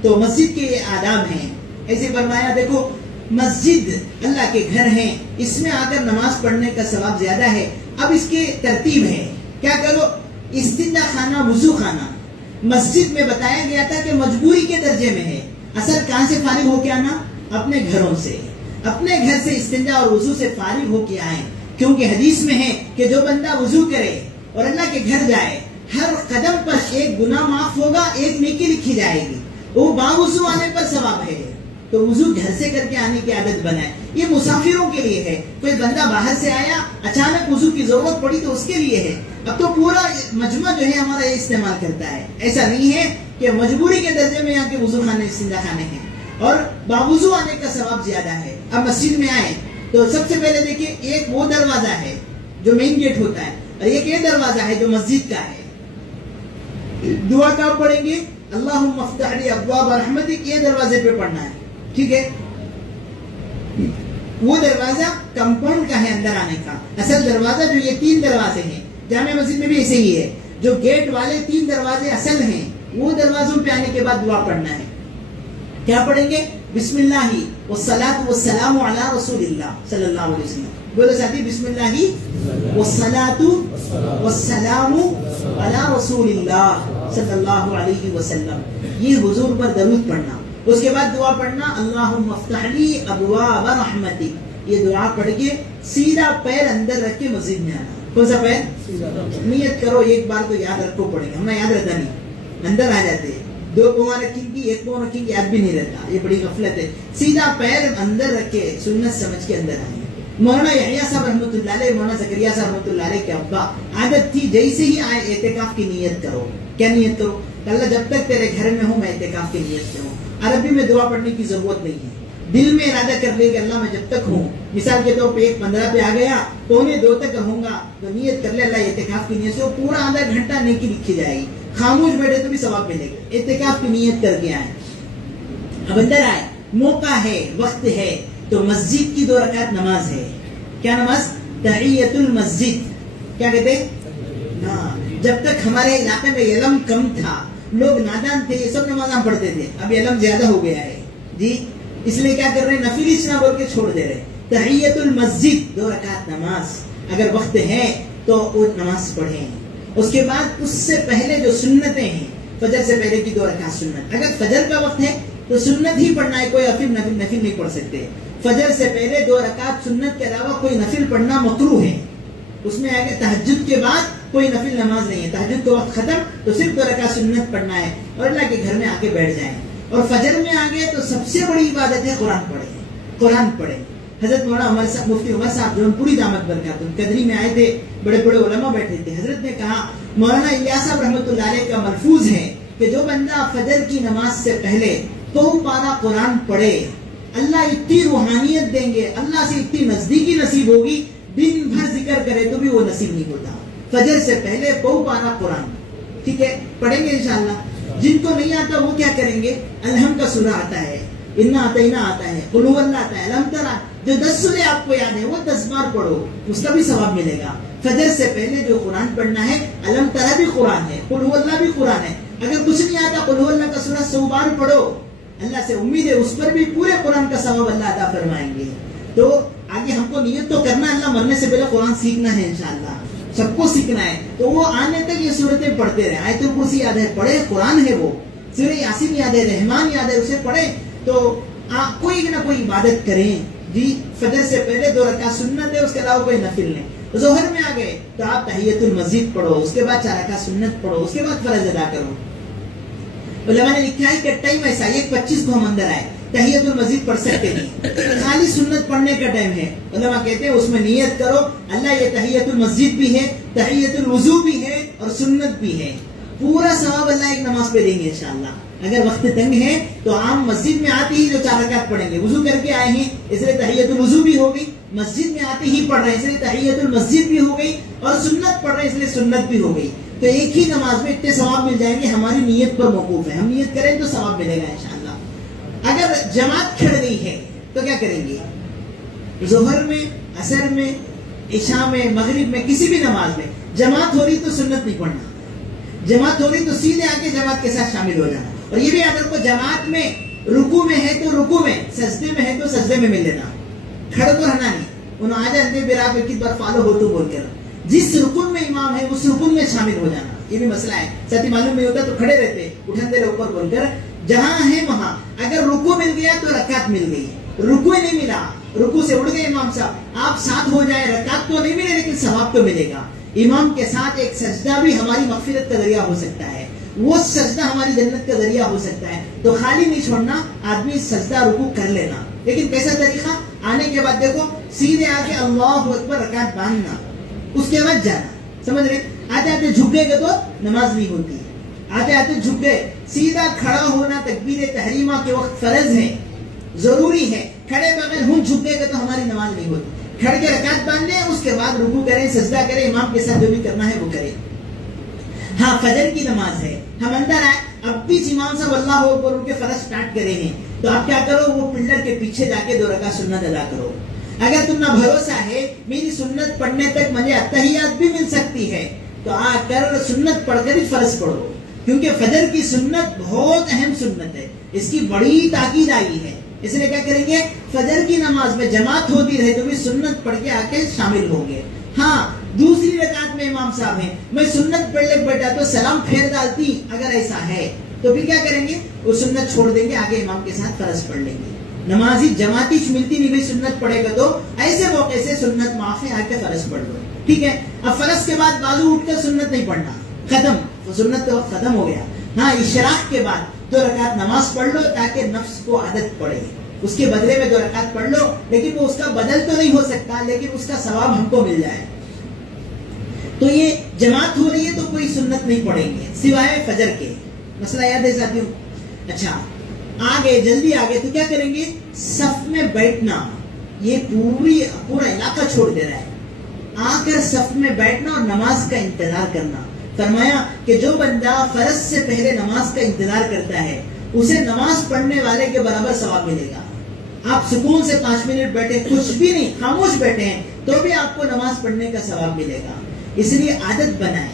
تو مسجد کے یہ آداب ہیں. ایسے فرمایا دیکھو مسجد اللہ کے گھر ہیں, اس میں آ کر نماز پڑھنے کا ثواب زیادہ ہے. اب اس کی ترتیب ہے, کیا کرو؟ استنجا خانہ وضو خانہ مسجد میں بتایا گیا تھا کہ مجبوری کے درجے میں ہے. اصل کہاں سے فارغ ہو کے آنا؟ اپنے گھروں سے. اپنے گھر سے استنجا اور وضو سے فارغ ہو کے آئیں, کیونکہ حدیث میں ہے کہ جو بندہ وضو کرے اور اللہ کے گھر جائے, ہر قدم پر ایک گناہ معاف ہوگا, ایک نیکی لکھی جائے گی. وہ باوضو آنے پر ثواب ہے. تو وضو گھر سے کر کے آنے کی عادت بنائے. یہ مسافروں کے لیے ہے. کوئی بندہ باہر سے آیا, اچانک وضو کی ضرورت پڑی تو اس کے لیے ہے. اب تو پورا مجمع جو ہے ہمارا یہ استعمال کرتا ہے. ایسا نہیں ہے کہ مجبوری کے درجے میں یہاں کے وضو خانے استنجا خانے ہیں اور باوضو آنے کا ثواب زیادہ ہے. اب مسجد میں آئے تو سب سے پہلے دیکھیں, ایک وہ دروازہ ہے جو مین گیٹ ہوتا ہے اور ایک یہ دروازہ ہے جو مسجد کا ہے. دعا کہاں پڑھیں گے؟ اللہم افتح لی ابواب رحمتک, یہ دروازے پہ پڑھنا ہے. ٹھیک ہے, وہ دروازہ کمپاؤنڈ کا ہے اندر آنے کا. اصل دروازہ جو یہ 3 دروازے ہیں, جامع مسجد میں بھی ایسے ہی ہے, جو گیٹ والے 3 دروازے اصل ہیں, وہ دروازوں پہ آنے کے بعد دعا پڑھنا ہے. کیا پڑھیں گے؟ بسم اللہ والصلاۃ والسلام علی رسول اللہ صلی اللہ علیہ وسلم. بولو ساتھی, بسم اللہ والصلاۃ والسلام علی رسول اللہ صلی اللہ علیہ وسلم. یہ حضور پر درود پڑھنا. اس کے بعد دعا پڑھنا اللہم افتح لی ابواب رحمتک. یہ دعا پڑھ کے سیدھا پیر اندر رکھ کے مسجد میں آنا. کون سا پیر؟ نیت کرو, ایک بار تو یاد رکھو پڑے گا, ہمیں یاد رہتا نہیں, اندر آ جاتے ہیں. 2 پاؤں رکھیں گی, 1 پاؤں رکھیں گی, یاد بھی نہیں رہتا. یہ بڑی غفلت ہے. سیدھا پیر اندر رکھ کے سنت سمجھ کے اندر آئیں. مولانا یحییٰ صاحب رحمۃ اللہ علیہ, مولانا زکریا صاحب رحمۃ اللہ علیہ کے ابا عادت تھی, جیسے ہی آئے اعتکاف کی نیت کرو. کیا نیت کرو؟ اللہ جب تک تیرے گھر میں ہوں میں اعتکاف کی نیت کروں. عربی میں دعا پڑھنے کی ضرورت نہیں ہے, دل میں ارادہ کر لے کہ اللہ میں جب تک ہوں, مثال کے طور پہ 1:15 پہ آ گیا, 1:45 تک رہوں گا, تو نیت کر لے اللہ اعتکاف کی نیت سے, وہ پورا آدھا گھنٹہ نیکی لکھی جائے گی. خاموش بیٹھے تو بھی ثواب ملے گا. اعتکاف کی نیت کر کے آئے. اب اندر آئے, موقع ہے, وقت ہے, تو مسجد کی 2 رکعت نماز ہے. کیا نماز؟ تحیت المسجد. کیا کہتے ہیں؟ جب تک ہمارے علاقے میں علم کم تھا, لوگ نادان تھے, یہ سب نمازاں پڑھتے تھے. اب علم زیادہ ہو گیا ہے جی, اس لیے کیا کر رہے ہیں, نفل نہ بول کے چھوڑ دے رہے. تحیت المسجد 2 رکعت نماز, اگر وقت ہے تو وہ نماز پڑھیں. اس کے بعد اس سے پہلے جو سنتیں ہیں, فجر سے پہلے کی 2 رکعت سنت. اگر فجر کا وقت ہے تو سنت ہی پڑھنا ہے, کوئی نفل نہیں پڑھ سکتے. فجر سے پہلے 2 رکعت سنت کے علاوہ کوئی نفل پڑھنا مکروہ ہے. اس میں آگے تہجد کے بعد کوئی نفل نماز نہیں ہے. تہجد کا وقت ختم تو صرف 2 رکعت سنت پڑھنا ہے اور اللہ کے گھر میں آ کے بیٹھ جائیں. اور فجر میں آگے تو سب سے بڑی عبادت ہے قرآن پڑھیں. قرآن پڑھیں. حضرت مولانا مفتی عمر صاحب جو پوری دامت برکات قدری میں آئے تھے, بڑے بڑے علماء بیٹھے تھے. حضرت نے کہا, مولانا الیاس صاحب رحمۃ اللہ علیہ کا ملفوظ ہے کہ جو بندہ فجر کی نماز سے پہلے 2 پارہ قرآن پڑھے, اللہ اتنی روحانیت دیں گے, اللہ سے اتنی نزدیکی نصیب ہوگی, دن بھر ذکر کرے تو بھی وہ نصیب نہیں ہوتا. فجر سے پہلے 2 پارہ قرآن. ٹھیک ہے, پڑھیں گے انشاءاللہ. جن کو نہیں آتا وہ کیا کریں گے, الحم کا سورہ آتا ہے, انا اعطینا آتا ہے, قل هو اللہ آتا ہے, الحم ترى, جو 10 سورے آپ کو یاد ہے وہ 10 بار پڑھو, اس کا بھی ثواب ملے گا. فجر سے پہلے جو قرآن پڑھنا ہے, الحم ترى بھی قرآن ہے, قل هو اللہ بھی قرآن ہے. اگر کچھ نہیں آتا, قل هو اللہ کا سورہ 100 بار پڑھو. اللہ سے امید ہے اس پر بھی پورے قرآن کا ثواب اللہ عطا فرمائیں گے. تو آگے ہم کو نیت تو کرنا ہے, اللہ مرنے سے پہلے قرآن سیکھنا ہے انشاءاللہ, سب کو سیکھنا ہے. تو وہ آنے تک یہ صورتیں پڑھتے رہے. آیت الکرسی یاد ہے, پڑھے, قرآن ہے وہ, سورہ یاسین یاد ہے, رحمان یاد ہے, اسے پڑھے. تو کوئی نہ کوئی عبادت کریں جی. فجر سے پہلے 2 رکعت سنت ہے, اس کے علاوہ کوئی نفل نہیں. ظہر میں آ گئے تو آپ تحیت المسجد پڑھو, اس کے بعد 4 رکعت سنت پڑھو, اس کے بعد فرض ادا کرو. علماء نے لکھا ہے کہ ٹائم ایسا 1:25 کو ہم اندر آئے, تحیت المسجد پڑھ سکتے نہیں, خالی سنت پڑھنے کا ٹائم ہے. علماء کہتے ہیں اس میں نیت کرو, اللہ یہ تحیت المسجد بھی ہے, تحیت الوضو بھی ہے اور سنت بھی ہے. پورا ثواب اللہ ایک نماز پہ دیں گے انشاءاللہ. اگر وقت تنگ ہے تو عام مسجد میں آتے ہی جو 4 رکعت پڑھیں گے, وضو کر کے آئے ہیں اس لیے تحیت الوضو بھی ہو گئی, مسجد میں آتے ہی پڑھ رہے ہیں اس لیے تحیت المسجد بھی ہو گئی, اور سنت پڑھ رہے ہیں اس لیے سنت بھی ہو گئی. تو ایک ہی نماز میں اتنے ثواب مل جائیں گے. ہماری نیت پر موقوف ہے, ہم نیت کریں تو ثواب ملے گا انشاءاللہ. اگر جماعت کھڑ گئی ہے تو کیا کریں گے, ظہر میں, عصر میں, عشاء میں, مغرب میں, کسی بھی نماز میں جماعت ہو رہی تو سنت نہیں پڑھنا, جماعت ہو رہی تو سیدھے آ کے جماعت کے ساتھ شامل ہو جانا. اور یہ بھی یاد رکھو, جماعت میں رکوع میں ہے تو رکوع میں, سجدے میں ہے تو سجدے میں مل لینا, کھڑ کو رہنا نہیں. انہوں آ جاتے پھر آپ ایک بار فالو ہو تو بول کر, جس رکن میں امام ہے اس رکن میں شامل ہو جانا. یہ بھی مسئلہ ہے. ساتھی معلوم نہیں ہوتا تو کھڑے رہتے, اٹھن دے اوپر بول کر, جہاں ہے وہاں. اگر رکوع مل گیا تو رکعت مل گئی, رکوع نہیں ملا, رکوع سے اڑ گئے امام صاحب, آپ ساتھ ہو جائے, رکعت تو نہیں ملے لیکن ثواب تو ملے گا. امام کے ساتھ ایک سجدہ بھی ہماری مغفرت کا ذریعہ ہو سکتا ہے, وہ سجدہ ہماری جنت کا ذریعہ ہو سکتا ہے. تو خالی نہیں چھوڑنا, آدمی سجدہ رکوع کر لینا. لیکن کیسا طریقہ؟ آنے کے بعد دیکھو سیدھے آ کے اللہ اکبر رکعت باندھنا, اس کے بعد جانا. سمجھ رہے؟ آتے آتے جھک گئے تو نماز نہیں ہوتی. آتے آتے جھک گئے, سیدھا کھڑا ہونا تکبیر تحریمہ کے وقت فرض ہے, ضروری ہے. کھڑے بغیر ہم جھک گئے تو ہماری نماز نہیں ہوتی. کھڑ کے رکعت باندھ لیں, اس کے بعد رکوع کریں, سجدہ کریں, امام کے ساتھ جو بھی کرنا ہے وہ کریں. ہاں فجر کی نماز ہے, ہم اندر آئے, اب بھی امام صاحب اللہ اکبر ان کے فرض سٹارٹ کرے ہیں, تو آپ کیا کرو, وہ پلر کے پیچھے جا کے 2 رکعت سنت ادا کرو. اگر تم نہ بھروسہ ہے میری سنت پڑھنے تک مجھے اتحیات بھی مل سکتی ہے, تو آ کر سنت پڑھ کر ہی فرض پڑھو, کیونکہ فجر کی سنت بہت اہم سنت ہے, اس کی بڑی تاکید آئی ہے. اس لیے کیا کریں گے, فجر کی نماز میں جماعت ہوتی رہے تو بھی سنت پڑھ کے آ کے شامل ہوں گے. ہاں دوسری رکعت میں امام صاحب ہیں, میں سنت پڑھ لے بیٹا تو سلام پھیر ڈالتی, اگر ایسا ہے تو پھر کیا کریں گے, وہ سنت چھوڑ دیں گے, آگے امام کے ساتھ فرض پڑھ لیں گے. نمازی جماعتی ملتی نہیں, بھی سنت پڑھے گا تو ایسے موقع سے سنت معاف ہے, آ کے فرض پڑھ لو. ٹھیک ہے, اب فرض کے بعد بازو اٹھ کر سنت نہیں پڑھنا, ختم, سنت تو ختم ہو گیا. ہاں اشراق کے بعد 2 رکعت نماز پڑھ لو تاکہ نفس کو عادت پڑے, اس کے بدلے میں 2 رکعت پڑھ لو, لیکن وہ اس کا بدل تو نہیں ہو سکتا, لیکن اس کا ثواب ہم کو مل جائے. تو یہ جماعت ہو رہی ہے تو کوئی سنت نہیں پڑھیں گے سوائے فجر کے. مسئلہ یاد ہے ساتھیوں؟ اچھا آگے جلدی آگے تو کیا کریں گے, صف میں بیٹھنا, یہ پورا علاقہ چھوڑ دے رہا ہے, آ کر صف میں بیٹھنا اور نماز کا انتظار کرنا. فرمایا کہ جو بندہ فرض سے پہلے نماز کا انتظار کرتا ہے اسے نماز پڑھنے والے کے برابر ثواب ملے گا. آپ سکون سے 5 منٹ بیٹھے, کچھ بھی نہیں, خاموش بیٹھے ہیں تو بھی آپ کو نماز پڑھنے کا ثواب ملے گا. اس لیے عادت بنائیں,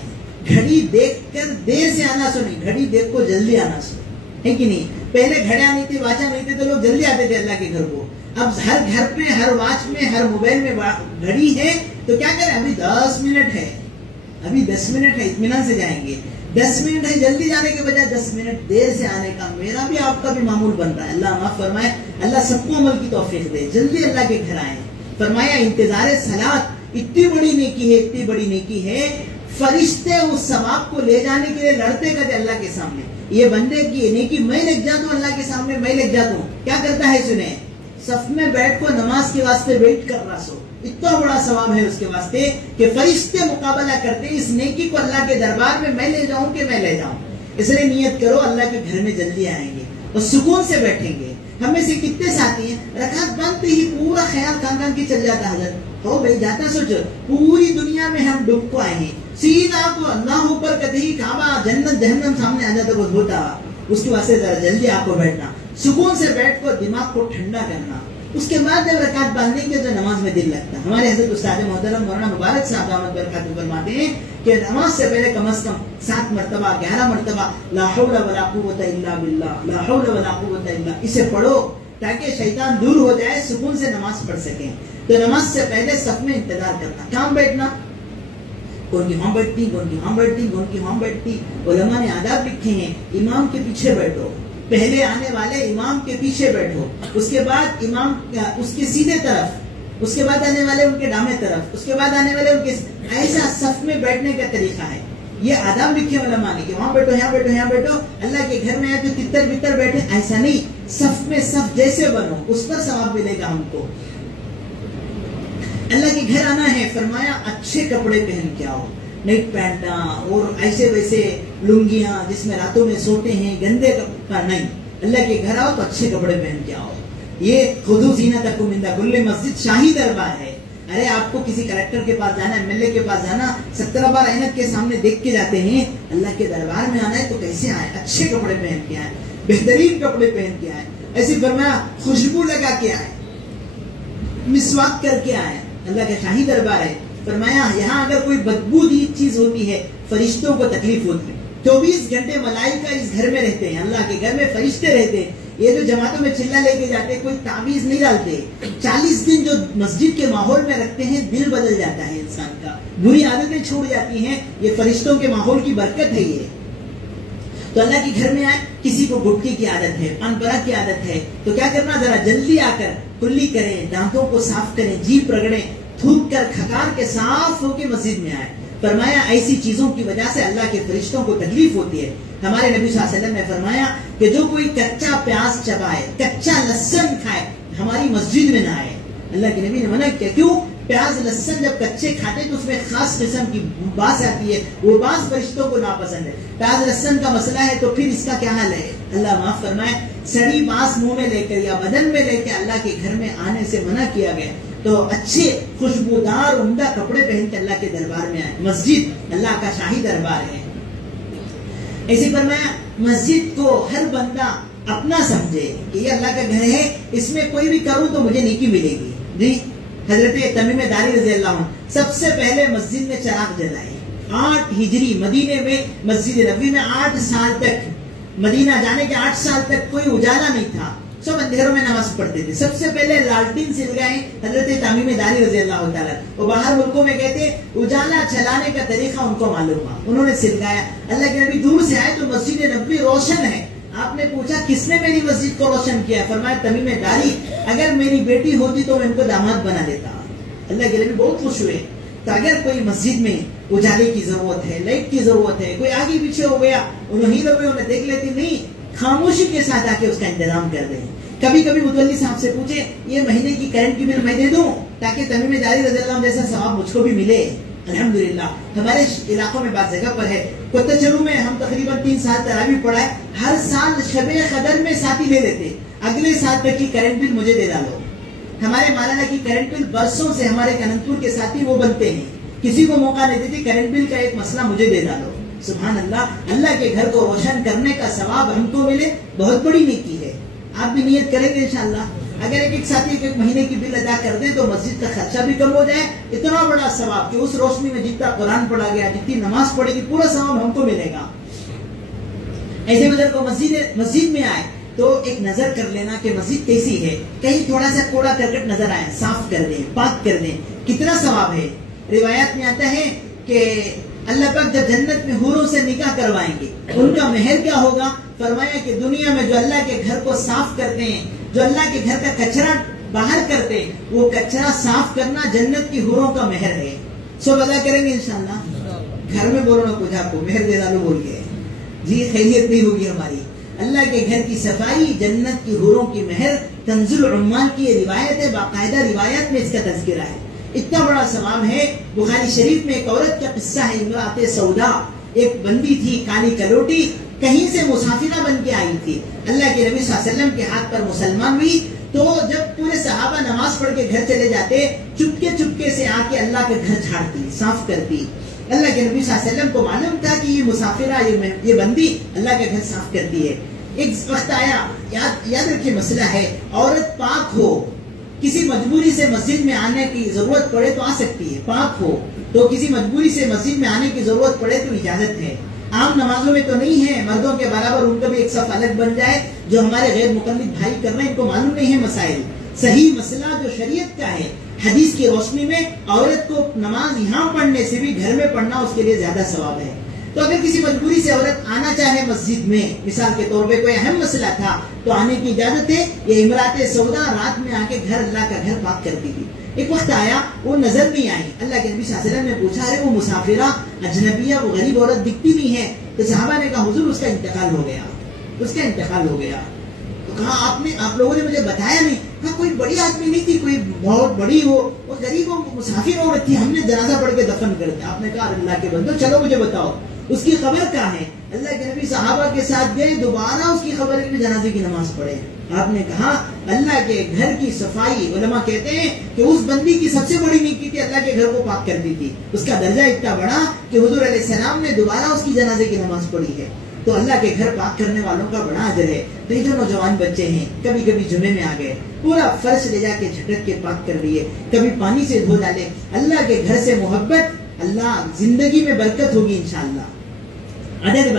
گھڑی دیکھ کر دیر سے آنا سو نہیں, گھڑی دیکھ کو جلدی آنا سو, ہے کہ نہیں؟ پہلے گھڑیاں نہیں تھی, واچا نہیں تھی, تو لوگ جلدی آتے تھے اللہ کے گھر کو. اب ہر گھر میں, ہر واچ میں, ہر موبائل میں گھڑی ہے, تو کیا کریں, ابھی 10 منٹ ہے, ابھی 10 منٹ ہے, اطمینان سے جائیں گے. 10 منٹ ہے جلدی جانے کے بجائے 10 منٹ دیر سے آنے کا میرا بھی آپ کا بھی معمول بن رہا ہے. اللہ معاف فرمائے, اللہ سب کو عمل کی توفیق دے, جلدی اللہ کے گھر آئیں. فرمایا انتظار صلاۃ اتنی بڑی نیکی ہے, اتنی بڑی نیکی ہے, فرشتے اس ثواب کو لے جانے کے لیے لڑتے کرتے اللہ کے سامنے. یہ بندے کی نیکی میں لگ جاتا ہوں اللہ کے سامنے, میں لگ جاتا ہوں. کیا کرتا ہے سنیں, صف میں بیٹھ کو نماز کے واسطے ویٹ کر رہا سو, اتنا بڑا ثواب ہے اس کے واسطے کہ فرشتے مقابلہ کرتے اس نیکی کو اللہ کے دربار میں لے جاؤں کہ میں لے جاؤں. اس لیے نیت کرو اللہ کے گھر میں جلدی آئیں گے اور سکون سے بیٹھیں گے. ہم میں سے کتنے ساتھی ہیں رکعت بندتے ہی پورا خیال کان کی چل جاتا ہے, حضرت ہو بھائی جاتا, سوچو پوری دنیا میں ہم ڈوب کو آئے ہیں, سیدھا تو اللہ اوپر کہتے ہی کعبہ جنت جہنم سامنے آ جاتا, بہت ہوتا. اس کے واسطے ذرا جلدی آپ کو بیٹھنا, سکون سے بیٹھ کر دماغ کو ٹھنڈا کرنا. اس کے بعد جب رکعت باندھیں گے تو نماز میں دل لگتا ہے. ہمارے حضرت استاد محترم مولانا مبارک صاحب دامت برکاتہ فرماتے ہیں کہ نماز سے پہلے کم از کم 7 مرتبہ 11 مرتبہ لا حول ولا قوت الا باللہ, لا حول ولا قوت الا, اسے پڑھو تاکہ شیطان دور ہو جائے, سکون سے نماز پڑھ سکیں. تو نماز سے پہلے صف میں انتظار کرنا, کام بیٹھنا, کون کی وہاں بیٹھتی, کون کی وہاں بیٹھتی, کون کی وہاں بیٹھتی. علماء نے آداب لکھے ہیں, امام کے پیچھے بیٹھو, پہلے آنے والے امام کے پیچھے بیٹھو, اس کے بعد امام اس کے سیدھے طرف, اس کے بعد آنے والے ان کے دامیں طرف, اس کے بعد آنے والے ان کے, ایسا صف میں بیٹھنے کا طریقہ ہے. یہ آداب لکھے علماء نے کہ وہاں بیٹھو, یہاں بیٹھو, یہاں بیٹھو. اللہ کے گھر میں آئے تو تتر بتر بیٹھے, ایسا نہیں. صف میں صف جیسے بنو, اس پر ثواب ملے گا ہم کو. اللہ کے گھر آنا ہے, فرمایا اچھے کپڑے پہن کے آؤ, نیٹ پینٹا اور ایسے ویسے لنگیاں جس میں راتوں میں سوتے ہیں, گندے کپڑا نہیں. اللہ کے گھر آؤ تو اچھے کپڑے پہن کے آؤ. یہ خذوا زینتکم عند کل مسجد شاہی دربار ہے. ارے آپ کو کسی کلیکٹر کے پاس جانا ہے, MLA کے پاس جانا, 17 بار عینت کے سامنے دیکھ کے جاتے ہیں. اللہ کے دربار میں آنا ہے تو کیسے آئے, اچھے کپڑے پہن کے آئے, بہترین کپڑے پہن کے آئے. ایسے فرمایا خوشبو لگا کے آئے, مسواک کر کے آئے. اللہ کا شاہی دربار ہے. فرمایا یہاں اگر کوئی بدبو دی چیز ہوتی ہے فرشتوں کو تکلیف ہوتی ہے. 24 گھنٹے ملائکہ اس گھر میں رہتے ہیں, اللہ کے گھر میں فرشتے رہتے ہیں. یہ جو جماعتوں میں چلہ لے کے جاتے کوئی تعویذ نہیں ڈالتے, 40 دن جو مسجد کے ماحول میں رکھتے ہیں دل بدل جاتا ہے انسان کا, بری عادتیں چھوٹ جاتی ہیں. یہ فرشتوں کے ماحول کی برکت ہے. یہ تو اللہ کے گھر میں آئے, کسی کو گٹکی کی عادت ہے, پان پراگ کی عادت ہے, تو کیا کرنا, ذرا جلدی آ کر کلی کریں, دانتوں کو صاف کریں, جیپ رگڑیں, تھوک کر کھکار کے صاف ہو کے مسجد میں آئے. فرمایا ایسی چیزوں کی وجہ سے اللہ کے فرشتوں کو تکلیف ہوتی ہے. ہمارے نبی صلی اللہ علیہ وسلم نے فرمایا کہ جو کوئی کچا پیاز چبائے, کچا لہسن کھائے, ہماری مسجد میں نہ آئے. اللہ کے نبی نے منع کیا. کیوں؟ پیاز لہسن جب کچے کھاتے تو اس میں خاص قسم کی باس آتی ہے, وہ باس فرشتوں کو ناپسند ہے. پیاز لہسن کا مسئلہ ہے تو پھر اس کا کیا حال ہے؟ اللہ معاف فرمائے. سڑی باس منہ میں لے کر یا بدن میں لے کے اللہ کے گھر میں آنے سے منع کیا گیا. تو اچھے خوشبودار عمدہ کپڑے پہن کے اللہ کے دربار میں آئے. مسجد اللہ کا شاہی دربار ہے. ایسے فرمایا مسجد کو ہر بندہ اپنا سمجھے کہ یہ اللہ کا گھر ہے, اس میں کوئی بھی کروں تو مجھے نیکی ملے گی. جی حضرت تمیم داری رضی اللہ عنہ سب سے پہلے مسجد میں چراغ جلائے. 8 ہجری مدینے میں مسجد نبوی میں 8 سال تک, مدینہ جانے کے 8 سال تک کوئی اجالا نہیں تھا, سب اندھیروں میں نماز پڑھتے تھے. سب سے پہلے لالٹین سلگائے حضرت تمیم داری رضی اللہ تعالیٰ. وہ باہر ملکوں میں کہتے اجالا چلانے کا طریقہ ان کو معلوم ہوا, انہوں نے سلگایا. اللہ کے نبی دور سے آئے تو مسجد نبوی روشن ہے. آپ نے پوچھا کس نے میری مسجد کو روشن کیا؟ فرمایا تمیم داری, اگر میری بیٹی ہوتی تو میں ان کو داماد بنا دیتا. اللہ کے نبی بہت خوش ہوئے. تو اگر کوئی مسجد میں اجالے کی ضرورت ہے, لائٹ کی ضرورت ہے, کوئی آگے پیچھے ہو گیا, انہیں دیکھ لیتی نہیں, خاموشی کے ساتھ آ کے اس کا انتظام کر دیں. کبھی کبھی متولی صاحب سے پوچھے یہ مہینے کی کرنٹ کی بل میں دے دوں تاکہ تمیم داری رضی اللہ عنہ جیسا ثواب مجھ کو بھی ملے. الحمدللہ ہمارے علاقوں میں بعض جگہ پر ہے. کوتچرو میں ہم تقریباً 3 سال تراویح پڑھائے, ہر سال شب قدر میں ساتھی لے لیتے, اگلے سال تک کی کرنٹ بل مجھے دے ڈالو. ہمارے مولانا کی کرنٹ بل برسوں سے ہمارے کننپور کے ساتھی وہ بنتے ہیں, کسی کو موقع نہیں دیتی, کرنٹ بل کا ایک مسئلہ مجھے دے ڈالو. سبحان اللہ, اللہ کے گھر کو روشن کرنے کا ثواب ہم کو ملے, بہت بڑی نیکی ہے. آپ بھی نیت کریں گے انشاءاللہ. اگر ایک ساتھی ایک مہینے کی بل ادا کر دے تو مسجد کا خرچہ بھی کم ہو جائے. اتنا بڑا ثواب کہ اس روشنی میں جتنا قرآن پڑھا گیا, جتنی نماز پڑھے گی, پورا ثواب ہم کو ملے گا. ایسے مدر کو مسجد میں آئے تو ایک نظر کر لینا کہ مسجد کیسی ہے. کہیں تھوڑا سا کوڑا کرکٹ نظر آئے, صاف کر دیں, پاک کر دیں, کتنا ثواب ہے. روایات میں آتا ہے کہ اللہ پاک جب جنت میں حوروں سے نکاح کروائیں گے, ان کا مہر کیا ہوگا؟ فرمایا کہ دنیا میں جو اللہ کے گھر کو صاف کرتے ہیں, جو اللہ کے گھر کا کچرا باہر کرتے ہیں, وہ کچرا صاف کرنا جنت کی حوروں کا مہر ہے. سب ادا کریں گے انشاءاللہ. گھر میں بولو نا کچھ, آپ کو مہر دے ڈالو بول کے, جی خیریت نہیں ہوگی ہماری. اللہ کے گھر کی صفائی جنت کی حوروں کی مہر. تنزل عمان کی یہ روایت ہے, باقاعدہ روایت میں اس کا تذکرہ ہے. اتنا بڑا ثواب ہے. بخاری شریف میں ایک عورت کا قصہ ہے, امرأۃ سودا, ایک بندی تھی کالی کلوٹی, کہیں سے مسافرہ بن کے آئی تھی. اللہ کے نبی صلی اللہ علیہ وسلم کے ہاتھ پر مسلمان ہوئی تو جب پورے صحابہ نماز پڑھ کے گھر چلے جاتے, چپکے سے آ کے اللہ کے گھر جھاڑتی, صاف کرتی. اللہ کے نبی صلی اللہ علیہ وسلم کو معلوم تھا کہ یہ مسافرہ, یہ بندی اللہ کے گھر صاف کرتی ہے. ایک وقت آیا, یاد رکھیے مسئلہ ہے, عورت پاک ہو, کسی مجبوری سے مسجد میں آنے کی ضرورت پڑے تو آ سکتی ہے. پاک ہو تو کسی مجبوری سے مسجد میں آنے کی ضرورت پڑے تو اجازت ہے. عام نمازوں میں تو نہیں ہے, مردوں کے برابر ان کا بھی ایک صف الگ بن جائے. جو ہمارے غیر مقلد بھائی کر رہے ہیں ان کو معلوم نہیں ہے مسائل. صحیح مسئلہ جو شریعت کا ہے, حدیث کی روشنی میں عورت کو نماز یہاں پڑھنے سے بھی گھر میں پڑھنا اس کے لیے زیادہ ثواب ہے. تو اگر کسی مجبوری سے عورت آنا چاہے مسجد میں, مثال کے طور پہ کوئی اہم مسئلہ تھا, تو آنے کی اجازت ہے. یہ امرأۃ سودا رات میں آ کے اللہ کا گھر پاک کرتی تھی. ایک وقت آیا وہ نظر نہیں آئی. اللہ کے نبی صلی اللہ علیہ وسلم نے پوچھا, ارے وہ مسافرہ اجنبیہ, وہ غریب عورت دکھتی نہیں ہے. تو صحابہ نے کہا حضور اس کا انتقال ہو گیا. تو کہا آپ لوگوں نے مجھے بتایا نہیں. کہا کوئی بڑی آدمی نہیں تھی, کوئی بہت بڑی وہ غریب مسافر عورت تھی, ہم نے جنازہ پڑھ کے دفن کر دیا. آپ نے کہا اللہ کے بندو چلو مجھے بتاؤ اس کی خبر کیا ہے. اللہ کے نبی صحابہ کے ساتھ گئے, دوبارہ اس کی خبر کی جنازے کی نماز پڑھے. آپ نے کہا اللہ کے گھر کی صفائی, علماء کہتے ہیں کہ اس بندی کی سب سے بڑی نیکی تھی, اللہ کے گھر کو پاک کرتی تھی. اس کا درجہ اتنا بڑا کہ حضور علیہ السلام نے دوبارہ اس کی جنازے کی نماز پڑھی ہے. تو اللہ کے گھر پاک کرنے والوں کا بڑا اجر ہے. تو یہ جو نوجوان بچے ہیں, کبھی کبھی جمعے میں آ گئے, پورا فرش لے جا کے جھٹک کے پاک کر لیے, کبھی پانی سے دھو ڈالے. اللہ کے گھر سے محبت, اللہ زندگی میں برکت ہوگی انشاءاللہ. عادت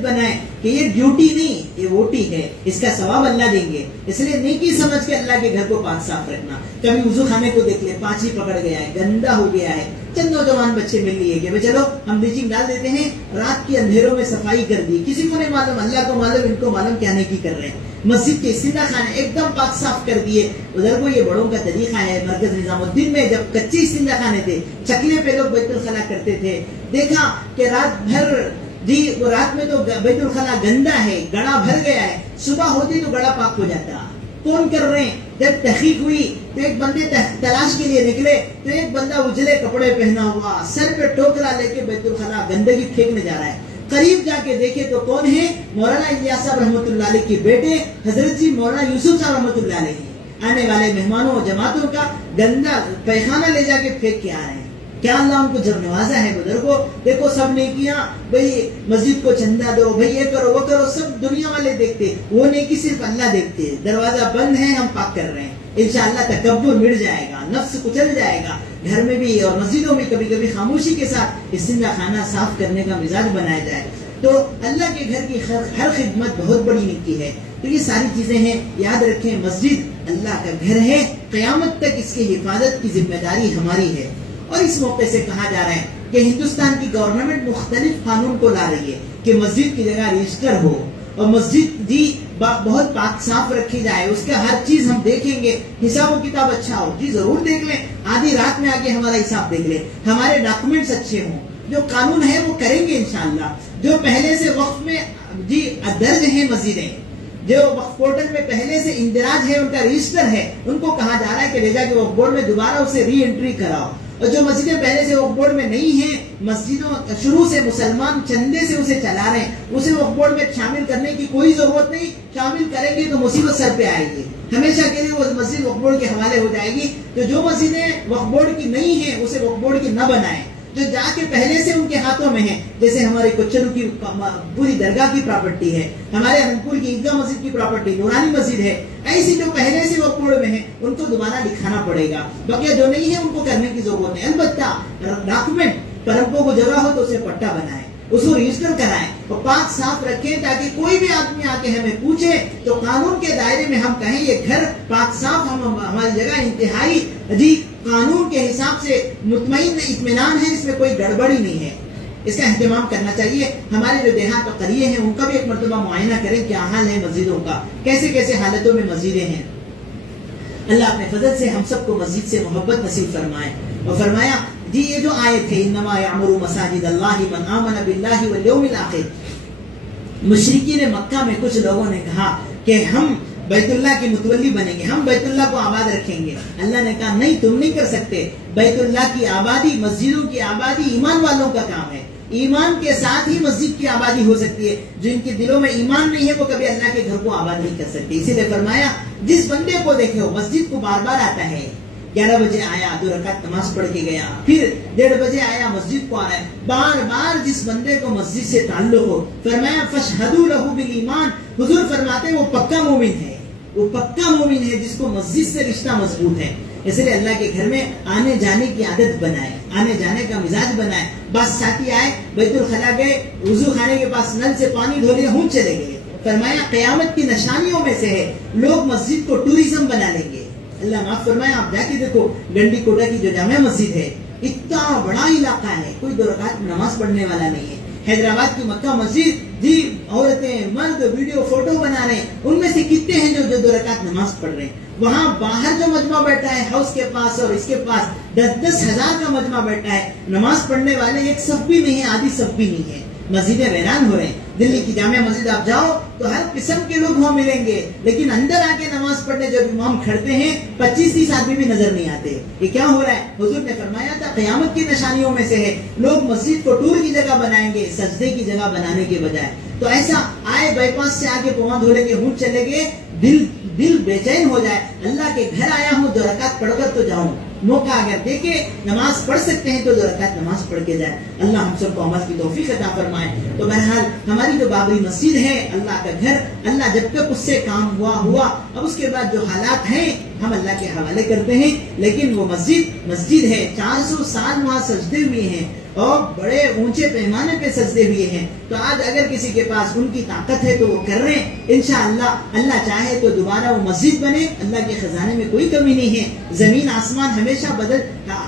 بنائیں. کہ یہ ڈیوٹی نہیں، یہ ووٹی ہے، اس کا ثواب اللہ دیں گے، اس لیے نیکی سمجھ کے اللہ کے گھر کو پاک صاف رکھنا. کبھی وضو خانے کو دیکھ لے، پانچ ہی پکڑ گیا ہے، گندا ہو گیا ہے، چند نوجوان بچے مل لیے کہ چلو ہم بلیچنگ ڈال دیتے ہیں، رات کے اندھیروں میں صفائی کر دی، کسی کو نہیں معلوم، اللہ کو معلوم، ان کو معلوم کیا نیکی کر رہے ہیں. مسجد کے استنجا خانے ایک دم پاک صاف کر دیے. ادھر کو یہ بڑوں کا طریقہ ہے. مرکز نظام الدین میں جب کچے استنجا خانے تھے، چکلے پہ لوگ بیت الخلا کرتے تھے، دیکھا کہ رات بھر وہ رات میں تو بیت الخلا گندا ہے، گڑا بھر گیا ہے، صبح ہوتی تو گڑا پاک ہو جاتا. کون کر رہے ہیں؟ جب تحقیق ہوئی تو ایک بندے تلاش کے لیے نکلے تو ایک بندہ اجلے کپڑے پہنا ہوا، سر پہ ٹوکرا لے کے بیت الخلا گندگی پھینکنے جا رہا ہے. قریب جا کے دیکھے تو کون ہے؟ مولانا الیاس صاحب رحمۃ اللہ علیہ کے بیٹے حضرت جی مولانا یوسف صاحب رحمۃ اللہ علیہ. آنے والے مہمانوں جماعتوں کا گندا پیخانہ لے جا کے پھینک کے آ رہے ہیں. کیا اللہ ان کو جب نوازا ہے بزرگوں. دیکھو سب نیکیاں، بھائی مسجد کو چندہ دو، بھائی یہ کرو وہ کرو، سب دنیا والے دیکھتے، وہ نیکی صرف اللہ دیکھتے. دروازہ بند ہے، ہم پاک کر رہے ہیں، انشاءاللہ تکبر مٹ جائے گا، نفس کچل جائے گا. گھر میں بھی اور مسجدوں میں کبھی کبھی خاموشی کے ساتھ استنجا خانہ صاف کرنے کا مزاج بنایا جائے. تو اللہ کے گھر کی ہر خدمت بہت بڑی نیکی ہے. تو یہ ساری چیزیں ہیں، یاد رکھیں مسجد اللہ کا گھر ہے، قیامت تک اس کی حفاظت کی ذمہ داری ہماری ہے. اور اس موقع سے کہا جا رہا ہے کہ ہندوستان کی گورنمنٹ مختلف قانون کو لا رہی ہے کہ مسجد کی جگہ رجسٹر ہو اور مسجد جی بہت پاک صاف رکھی جائے، اس کا ہر چیز ہم دیکھیں گے، حساب و کتاب اچھا ہو. جی ضرور دیکھ لیں، آدھی رات میں آگے ہمارا حساب دیکھ لیں، ہمارے ڈاکومنٹس اچھے ہوں، جو قانون ہے وہ کریں گے انشاءاللہ. جو پہلے سے وقف میں جی درج ہیں مسجدیں، جو وقف پورٹل میں پہلے سے اندراج ہے، ان کا رجسٹر ہے، ان کو کہا جا رہا ہے کہ لے جا کے وقف بورڈ میں دوبارہ اسے ری انٹری کراؤ. اور جو مسجدیں پہلے سے وقف بورڈ میں نہیں ہیں، مسجدوں شروع سے مسلمان چندے سے اسے چلا رہے ہیں، اسے وقف بورڈ میں شامل کرنے کی کوئی ضرورت نہیں. شامل کریں گے تو مصیبت سر پہ آئے گی، ہمیشہ کے لیے وہ مسجد وقف بورڈ کے حوالے ہو جائے گی. تو جو مسجدیں وقف بورڈ کی نہیں ہیں اسے وقف بورڈ کی نہ بنائیں. جو جا کے پہلے سے ان کے ہاتھوں میں ہیں، جیسے ہمارے کچرو کی پوری درگاہ کی پراپرٹی ہے، ہمارے انپور کی عیدگاہ مسجد کی پراپرٹی نورانی مسجد ہے، ایسی جو پہلے سے وقف بورڈ میں ہیں ان کو دوبارہ لکھانا پڑے گا. باقی جو نہیں ہے ان کو کرنے کی ضرورت نہیں. البتہ ڈاکومنٹ پرمپوں کو جگہ ہو تو اسے پٹا بنائیں، اس کو رجسٹر کرائیں اور پاک صاف رکھیں، تاکہ کوئی بھی آدمی آ کے ہمیں پوچھے تو قانون کے دائرے میں ہم کہیں یہ گھر پاک صاف، ہماری جگہ انتہائی جی قانون کے حساب سے مطمئن اطمینان ہے، اس میں کوئی گڑبڑی نہیں ہے. اس کا اہتمام کرنا چاہیے. ہمارے جو دیہات اور قریے ہیں ان کا بھی ایک مرتبہ معائنہ کریں کیا حال ہے مسجدوں کا، کیسے کیسے حالتوں میں مسجدیں ہیں. اللہ اپنے فضل سے ہم سب کو مسجد سے محبت نصیب فرمائے. اور فرمایا جی یہ جو آیت ہے انما یعمر مساجد اللہ من آمن باللہ والیوم الآخر، مشرکین مکہ میں کچھ لوگوں نے کہا کہ ہم بیت اللہ کے متولی بنیں گے، ہم بیت اللہ کو آباد رکھیں گے. اللہ نے کہا نہیں، تم نہیں کر سکتے. بیت اللہ کی آبادی، مسجدوں کی آبادی ایمان والوں کا کام ہے. ایمان کے ساتھ ہی مسجد کی آبادی ہو سکتی ہے. جن کے دلوں میں ایمان نہیں ہے وہ کبھی اللہ کے گھر کو آباد نہیں کر سکتے. اسی لیے فرمایا جس بندے کو دیکھو مسجد کو بار بار آتا ہے، 11 بجے آیا 2 رکعت نماز پڑھ کے گیا، پھر 1:30 بجے آیا مسجد کو آ رہا ہے، بار بار جس بندے کو مسجد سے تعلق ہو، فرمایا فشہدوا لہ بالایمان، حضور فرماتے ہیں وہ پکا مومن ہے، وہ پکا مومن ہے جس کو مسجد سے رشتہ مضبوط ہے. اس لیے اللہ کے گھر میں آنے جانے کی عادت بنائے، آنے جانے کا مزاج بنائے. بس ساتھی آئے بیت الخلا گئے، وضو خانے کے پاس نل سے پانی دھو لیا، ہوں چلے گئے. فرمایا قیامت کی نشانیوں میں سے ہے لوگ مسجد کو ٹوریزم بنا لیں گے. اللہ معاف فرمایا، آپ جا کے دیکھو گنڈی کوٹا کی جو جامع مسجد ہے، اتنا بڑا علاقہ ہے، کوئی 2 رکعت نماز پڑھنے والا نہیں ہے. حیدرآباد کی مکہ مسجد جی عورتیں مرد ویڈیو فوٹو بنا رہے ہیں، ان میں سے کتنے ہیں جو 2 رکعت نماز پڑھ رہے ہیں. وہاں باہر جو مجمع بیٹھا ہے ہاؤس کے پاس اور اس کے پاس 10-10 ہزار کا مجمع بیٹھا ہے، نماز پڑھنے والے ایک صف بھی نہیں ہے، آدھی صف بھی نہیں ہے. مسجدیں ویران ہو رہے ہیں. دلی کی جامع مسجد آپ جاؤ تو ہر قسم کے لوگ وہاں ملیں گے، لیکن اندر آ کے نماز پڑھنے جب امام کھڑتے ہیں 25-30 آدمی بھی نظر نہیں آتے. یہ کیا ہو رہا ہے؟ حضور نے فرمایا تھا قیامت کی نشانیوں میں سے ہے لوگ مسجد کو ٹور کی جگہ بنائیں گے سجدے کی جگہ بنانے کے بجائے. تو ایسا آئے بائی پاس سے آگے پواں دھولے کے ہونٹ چلے گئے، دل بے چین ہو جائے. اللہ کے گھر آیا ہوں 2 رکعت پڑھ کر تو جاؤں. موقع اگر دیکھے نماز پڑھ سکتے ہیں تو 2 رکعت نماز پڑھ کے جائے. اللہ ہم سب کو عمل کی توفیق عطا فرمائے. تو بہرحال ہماری جو بابری مسجد ہے اللہ کا گھر، اللہ جب تک اس سے کام ہوا، اب اس کے بعد جو حالات ہیں ہم اللہ کے حوالے کرتے ہیں. لیکن وہ مسجد ہے, 400 سال وہاں سجدے ہوئے ہیں اور بڑے اونچے پیمانے پہ سجدے ہوئے ہیں. تو آج اگر کسی کے پاس ان کی طاقت ہے تو وہ کر رہے ہیں. انشاءاللہ اللہ چاہے تو دوبارہ وہ مسجد بنے. اللہ کے خزانے میں کوئی کمی نہیں ہے. زمین آسمان ہمیشہ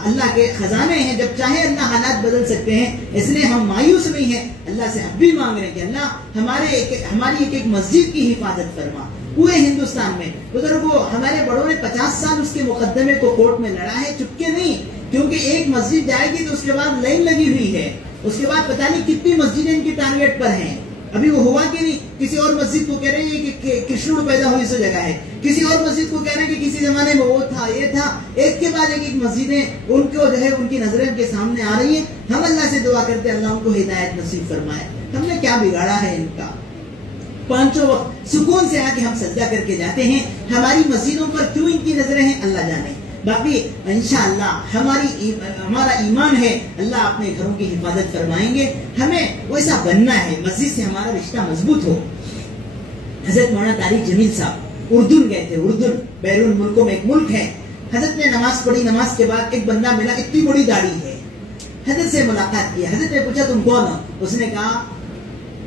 اللہ کے خزانے ہیں, جب چاہے اللہ حالات بدل سکتے ہیں. اس لیے ہم مایوس نہیں ہیں, اللہ سے اب بھی مانگ رہے ہیں کہ اللہ ہماری ایک مسجد کی حفاظت فرما. پورے ہندوستان میں بزرگوں, ہمارے بڑوں نے 50 سال اس کے مقدمے کو کورٹ میں لڑا ہے, چپکے نہیں. کیونکہ ایک مسجد جائے گی تو اس کے بعد لائن لگی ہوئی ہے, اس کے بعد پتہ نہیں کتنی مسجدیں ان کی ٹارگیٹ پر ہیں. ابھی وہ ہوا کہ نہیں, کسی اور مسجد کو کہہ رہے ہیں کہ کرشن پیدا ہوئی سے جگہ ہے, کسی اور مسجد کو کہہ رہے ہیں کہ کسی زمانے میں وہ تھا, یہ تھا. ایک کے بعد ایک مسجدیں ان کو جو ہے ان کی نظریں کے سامنے آ رہی ہیں. ہم اللہ سے دعا کرتے ہیں اللہ ان کو ہدایت نصیب فرمائے. ہم نے کیا بگاڑا ہے ان کا؟ 5 وقت سکون سے آ کے ہم سجدہ کر کے جاتے ہیں. ہماری مسجدوں پر کیوں ان کی نظریں ہیں اللہ جانے. باقی انشاءاللہ ہمارا ایمان ہے, اللہ اپنے گھروں کی حفاظت فرمائیں گے. ہمیں ویسا بننا ہے, مسجد سے ہمارا رشتہ مضبوط ہو. حضرت مولانا طارق جمیل صاحب اردن گئے تھے. اردن بیرون ملکوں میں ایک ملک ہے. حضرت نے نماز پڑھی, نماز کے بعد ایک بندہ ملا, اتنی بڑی داڑھی ہے. حضرت سے ملاقات کی. حضرت نے پوچھا تم کون ہو؟ اس نے کہا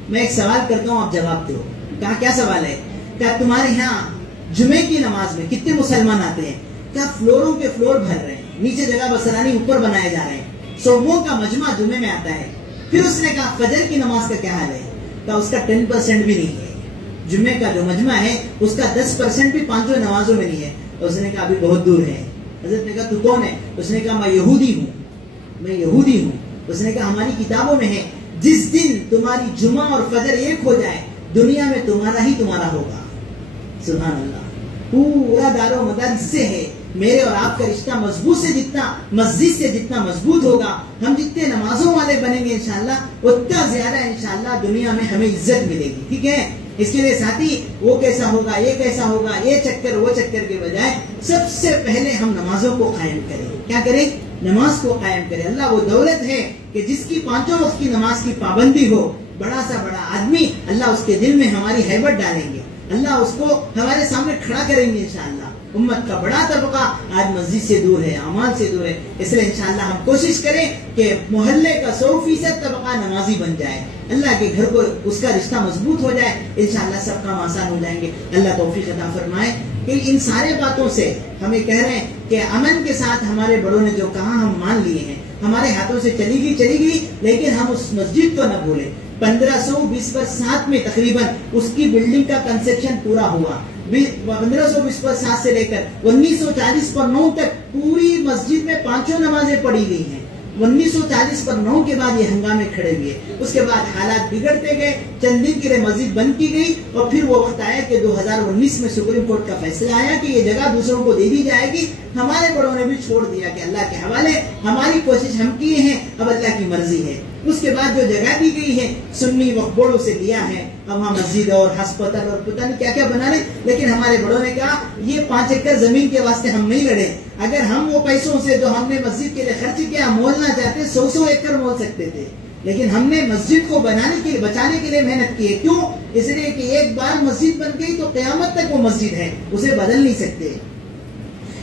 میں ایک سوال کرتا ہوں, آپ جواب دو. کہا کیا سوال ہے؟ کہا تمہارے یہاں جمعے کی نماز میں کتنے مسلمان آتے ہیں؟ کہا فلوروں کے فلور بھر رہے ہیں, نیچے جگہ بسرانی اوپر بنائے جا رہے ہیں. 100 کا مجمع جمعے میں آتا ہے. پھر اس نے کہا فجر کی نماز کا کیا حال ہے؟ کہا اس کا 10% بھی نہیں ہے. جمعے کا جو مجمع ہے اس کا 10% بھی 5 نمازوں میں نہیں ہے. اس نے کہا ابھی بہت دور ہے. حضرت نے کہا تو کون ہے؟ اس نے کہا میں یہودی ہوں. اس نے کہا ہماری کتابوں میں ہے جس دن تمہاری جمعہ اور فجر ایک ہو جائے دنیا میں تمہارا ہوگا. سبحان اللہ. پورا دار و مدار اس سے ہے. میرے اور آپ کا رشتہ مسجد سے جتنا مضبوط ہوگا, ہم جتنے نمازوں والے بنیں گے انشاءاللہ اتنا زیادہ انشاءاللہ دنیا میں ہمیں عزت ملے گی. ٹھیک ہے. اس کے لیے ساتھی وہ کیسا ہوگا, یہ کیسا ہوگا, یہ چکر وہ چکر کے بجائے سب سے پہلے ہم نمازوں کو قائم کریں. کیا کریں؟ نماز کو قائم کریں. اللہ وہ دولت ہے کہ جس کی 5 وقت کی نماز کی پابندی ہو, بڑا سا بڑا آدمی, اللہ اس کے دل میں ہماری ہیبت ڈالیں گے, اللہ اس کو ہمارے سامنے کھڑا کریں گے انشاءاللہ. امت کا بڑا طبقہ آج مسجد سے دور ہے, اعمال سے دور ہے. اس لیے انشاءاللہ ہم کوشش کریں کہ محلے کا 100% طبقہ نمازی بن جائے. اللہ کے گھر کو اس کا رشتہ مضبوط ہو جائے, انشاءاللہ سب کام آسان ہو جائیں گے. اللہ توفیق عطا فرمائے. کہ ان سارے باتوں سے ہمیں کہہ رہے ہیں کہ امن کے ساتھ ہمارے بڑوں نے جو کہا ہم مان لیے ہیں. ہمارے ہاتھوں سے چلی گئی, لیکن ہم اس مسجد کو نہ بھولیں. 1527 میں تقریباً اس کی بلڈنگ کا کنسٹرکشن پورا ہوا. 1527 سے لے کر 1940 تک پوری مسجد میں 5 نمازیں پڑھی گئی ہیں. 1940 کے بعد یہ ہنگامے کھڑے ہوئے. اس کے بعد حالات بگڑتے گئے, چند دن کے لیے مسجد بند کی گئی, اور پھر وہ وقت آیا کہ 2019 میں سپریم کورٹ کا فیصلہ آیا کہ یہ جگہ دوسروں کو دے دی جائے گی. ہمارے بڑوں نے بھی چھوڑ دیا کہ اللہ کے حوالے, ہماری کوشش ہم کیے ہیں, اب اللہ کی مرضی ہے. اس کے بعد جو جگہ دی گئی ہے سنی وقف بورڈوں سے لیا ہے, اب وہاں مسجد اور ہسپتال اور پتہ نہیں کیا کیا بنا رہے. لیکن ہمارے بڑوں نے کہا یہ 5 ایکڑ زمین کے واسطے ہم نہیں لڑے. اگر ہم وہ پیسوں سے جو ہم نے مسجد کے لیے خرچ کیا مولنا چاہتے 100 ایکڑ مول سکتے تھے, لیکن ہم نے مسجد کو بچانے کے لیے محنت کی ہے. کیوں؟ اس لیے کہ ایک بار مسجد بن گئی تو قیامت تک وہ مسجد ہے, اسے بدل نہیں سکتے.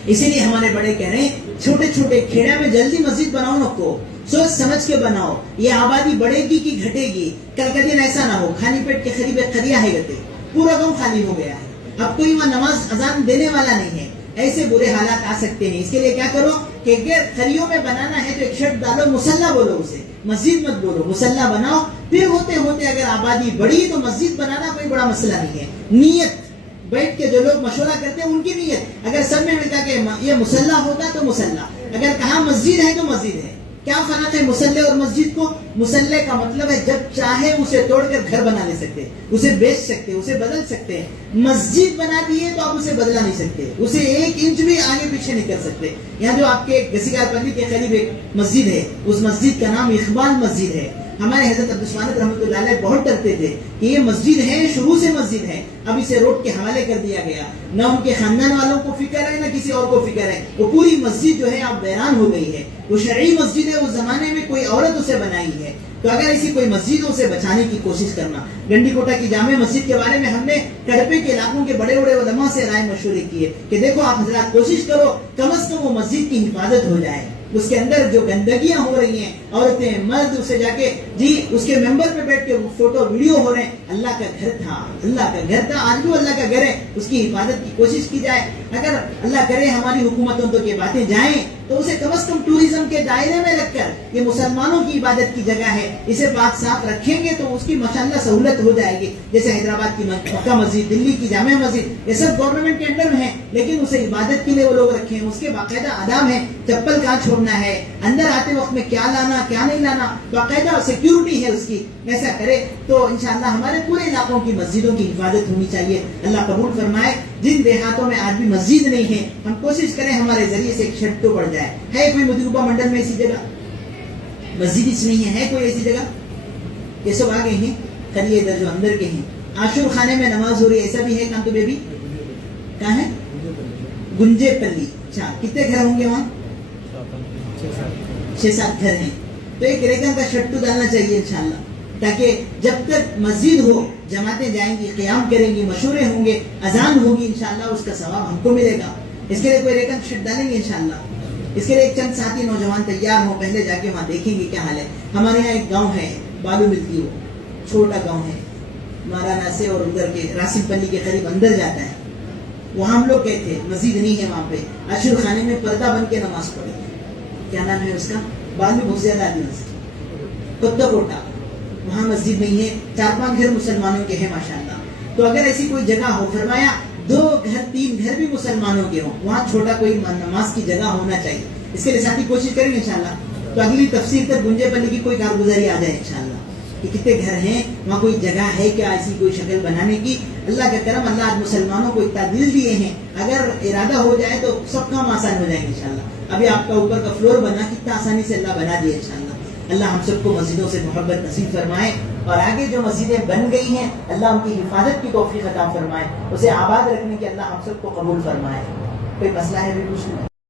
اسی لیے ہمارے بڑے کہہ رہے ہیں چھوٹے چھوٹے کھیڑا میں جلدی مسجد بناؤ نہ کو, سوچ سمجھ کے بناؤ. یہ آبادی بڑھے گی کہ گھٹے گی؟ کل کا دن ایسا نہ ہو کھانی پیٹ کے قریب خریا ہے گتے, پورا گاؤں خالی ہو گیا ہے, اب کوئی وہاں نماز اذان دینے والا نہیں ہے. ایسے برے حالات آ سکتے ہیں. اس کے لیے کیا کرو کہ اگر خریوں میں بنانا ہے تو ایک شرط ڈالو, مسلح بولو اسے, مسجد مت بولو, مسلح بناؤ. پھر ہوتے ہوتے اگر آبادی بڑی تو مسجد بنانا کوئی بڑا مسئلہ نہیں ہے. نیت بیٹھ کے جو لوگ مشورہ کرتے ہیں ان کی نیت, اگر سب میں ملتا کہ یہ مسلح ہوگا تو مسلح, اگر کہا مسجد ہے تو مسجد ہے. کیا فرق ہے مسلح اور مسجد کو؟ مسلح کا مطلب ہے جب چاہے اسے توڑ کر گھر بنا لے سکتے, اسے بیچ سکتے, اسے بدل سکتے ہیں. مسجد بنا دیے تو آپ اسے بدلا نہیں سکتے, اسے 1 انچ بھی آگے پیچھے نہیں کر سکتے. یہاں جو آپ کے گسیکار پلی کے قریب ایک مسجد ہے, اس مسجد کا نام اقبال مسجد ہے. ہمارے حضرت عبدالسمانت رحمۃ اللہ علیہ بہت ڈرتے تھے کہ یہ مسجد ہے، شروع سے مسجد ہے، اب اسے روڈ کے حوالے کر دیا گیا، نہ ان کے خاندان والوں کو فکر ہے نہ کسی اور کو فکر ہے، وہ پوری مسجد جو ہے اب ویران ہو گئی ہے، وہ شرعی مسجد ہے، اس زمانے میں کوئی عورت اسے بنائی ہے، تو اگر ایسی کوئی مسجد اسے بچانے کی کوشش کرنا. گنڈی کوٹا کی جامع مسجد کے بارے میں ہم نے کڑپے کے علاقوں کے بڑے بڑے علماء سے رائے مشورے کیے کہ دیکھو آپ حضرات کوشش کرو کم از کم وہ مسجد کی حفاظت ہو جائے، اس کے اندر جو گندگیاں ہو رہی ہیں، عورتیں مرد اسے جا کے اس کے ممبر پہ بیٹھ کے فوٹو ویڈیو ہو رہے ہیں. اللہ کا گھر تھا، اللہ کا گھر تھا، آج بھی اللہ کا گھر ہے، اس کی حفاظت کی کوشش کی جائے. اگر اللہ کرے ہماری حکومتوں تو یہ باتیں جائیں تو اسے کم از کم ٹوریزم کے دائرے میں رکھ کر، یہ مسلمانوں کی عبادت کی جگہ ہے، اسے پاک صاف رکھیں گے تو اس کی ماشاءاللہ سہولت ہو جائے گی. جیسے حیدرآباد کی مکہ مسجد، دلی کی جامع مسجد، یہ سب گورنمنٹ کے انڈر میں ہیں، لیکن اسے عبادت کے لیے وہ لوگ رکھیں، اس کے باقاعدہ آداب ہیں، چپل کہاں چھوڑنا ہے، اندر آتے وقت میں کیا لانا کیا نہیں لانا، باقاعدہ سیکیورٹی ہے اس کی. ایسا کرے تو انشاءاللہ ہمارے پورے علاقوں کی مسجدوں کی حفاظت ہونی چاہیے. اللہ قبول فرمائے. جن دیہاتوں میں آج بھی مسجد نہیں ہے، ہم کوشش کریں ہمارے ذریعے سے ایک شرط تو پڑ جائے. ہے کوئی مدروبہ منڈل میں ایسی جگہ مسجد اس نہیں ہے کوئی ایسی جگہ؟ یہ سب آگے ہیں، کریے ادھر جو اندر کے ہیں. عاشور خانے میں نماز ہو رہی ہے، ایسا بھی ہے کانتو بیبی؟ کہاں ہے؟ گنجے پلی. اچھا، کتنے گھر ہوں گے وہاں؟ 6-7 گھر ہیں. تو ایک ریگن کا شرط تو ڈالنا چاہیے انشاءاللہ، تاکہ جب تک مسجد ہو جماعتیں جائیں گی، قیام کریں گی، مشورے ہوں گے، اذان ہوگی، انشاءاللہ اس کا ثواب ہم کو ملے گا. اس کے لیے کوئی ریگن شرط ڈالیں گے انشاءاللہ. اس کے لیے ایک چند ساتھی نوجوان تیار ہوں، پہلے جا کے وہاں دیکھیں گے کیا حال ہے. ہمارے یہاں ایک گاؤں ہے بالو ملتی، وہ چھوٹا گاؤں ہے، مارانا سے اور ادھر کے راسم پلی کے قریب اندر جاتا ہے. وہاں ہم لوگ گئے تھے، مسجد نہیں ہے وہاں پہ. عاشور خانے میں پردہ بن کے نماز پڑھی. کیا نام ہے اس کا؟ بالو بھوزیادہ مسجد، کتا کوٹا. وہاں مسجد نہیں ہے، 4-5 گھر مسلمانوں کے ہیں ماشاءاللہ. تو اگر ایسی کوئی جگہ ہو، فرمایا 2 گھر 3 گھر بھی مسلمانوں کے ہوں، وہاں چھوٹا کوئی نماز کی جگہ ہونا چاہیے. اس کے لیے ساتھی کوشش کریں گے انشاءاللہ. تو اگلی تفسیر تک گنجے پلی کی کوئی کارگزاری آ جائے انشاءاللہ کہ کتنے گھر ہیں، وہاں کوئی جگہ ہے کیا ایسی کوئی شکل بنانے کی. اللہ کا کرم، اللہ آج مسلمانوں کو اتنا دل دیے ہیں، اگر ارادہ ہو جائے تو سب کام آسان ہو جائیں گے انشاءاللہ. ابھی آپ کا اوپر کا فلور بنا، کتنا آسانی سے اللہ بنا دیا انشاءاللہ. اللہ ہم سب کو مسجدوں سے محبت نصیب فرمائے، اور آگے جو مسجدیں بن گئی ہیں اللہ ان کی حفاظت کی توفیق عطا فرمائے، اسے آباد رکھنے کی اللہ ہم سب کو قبول فرمائے. کوئی مسئلہ ہے بھی؟ کچھ نہیں.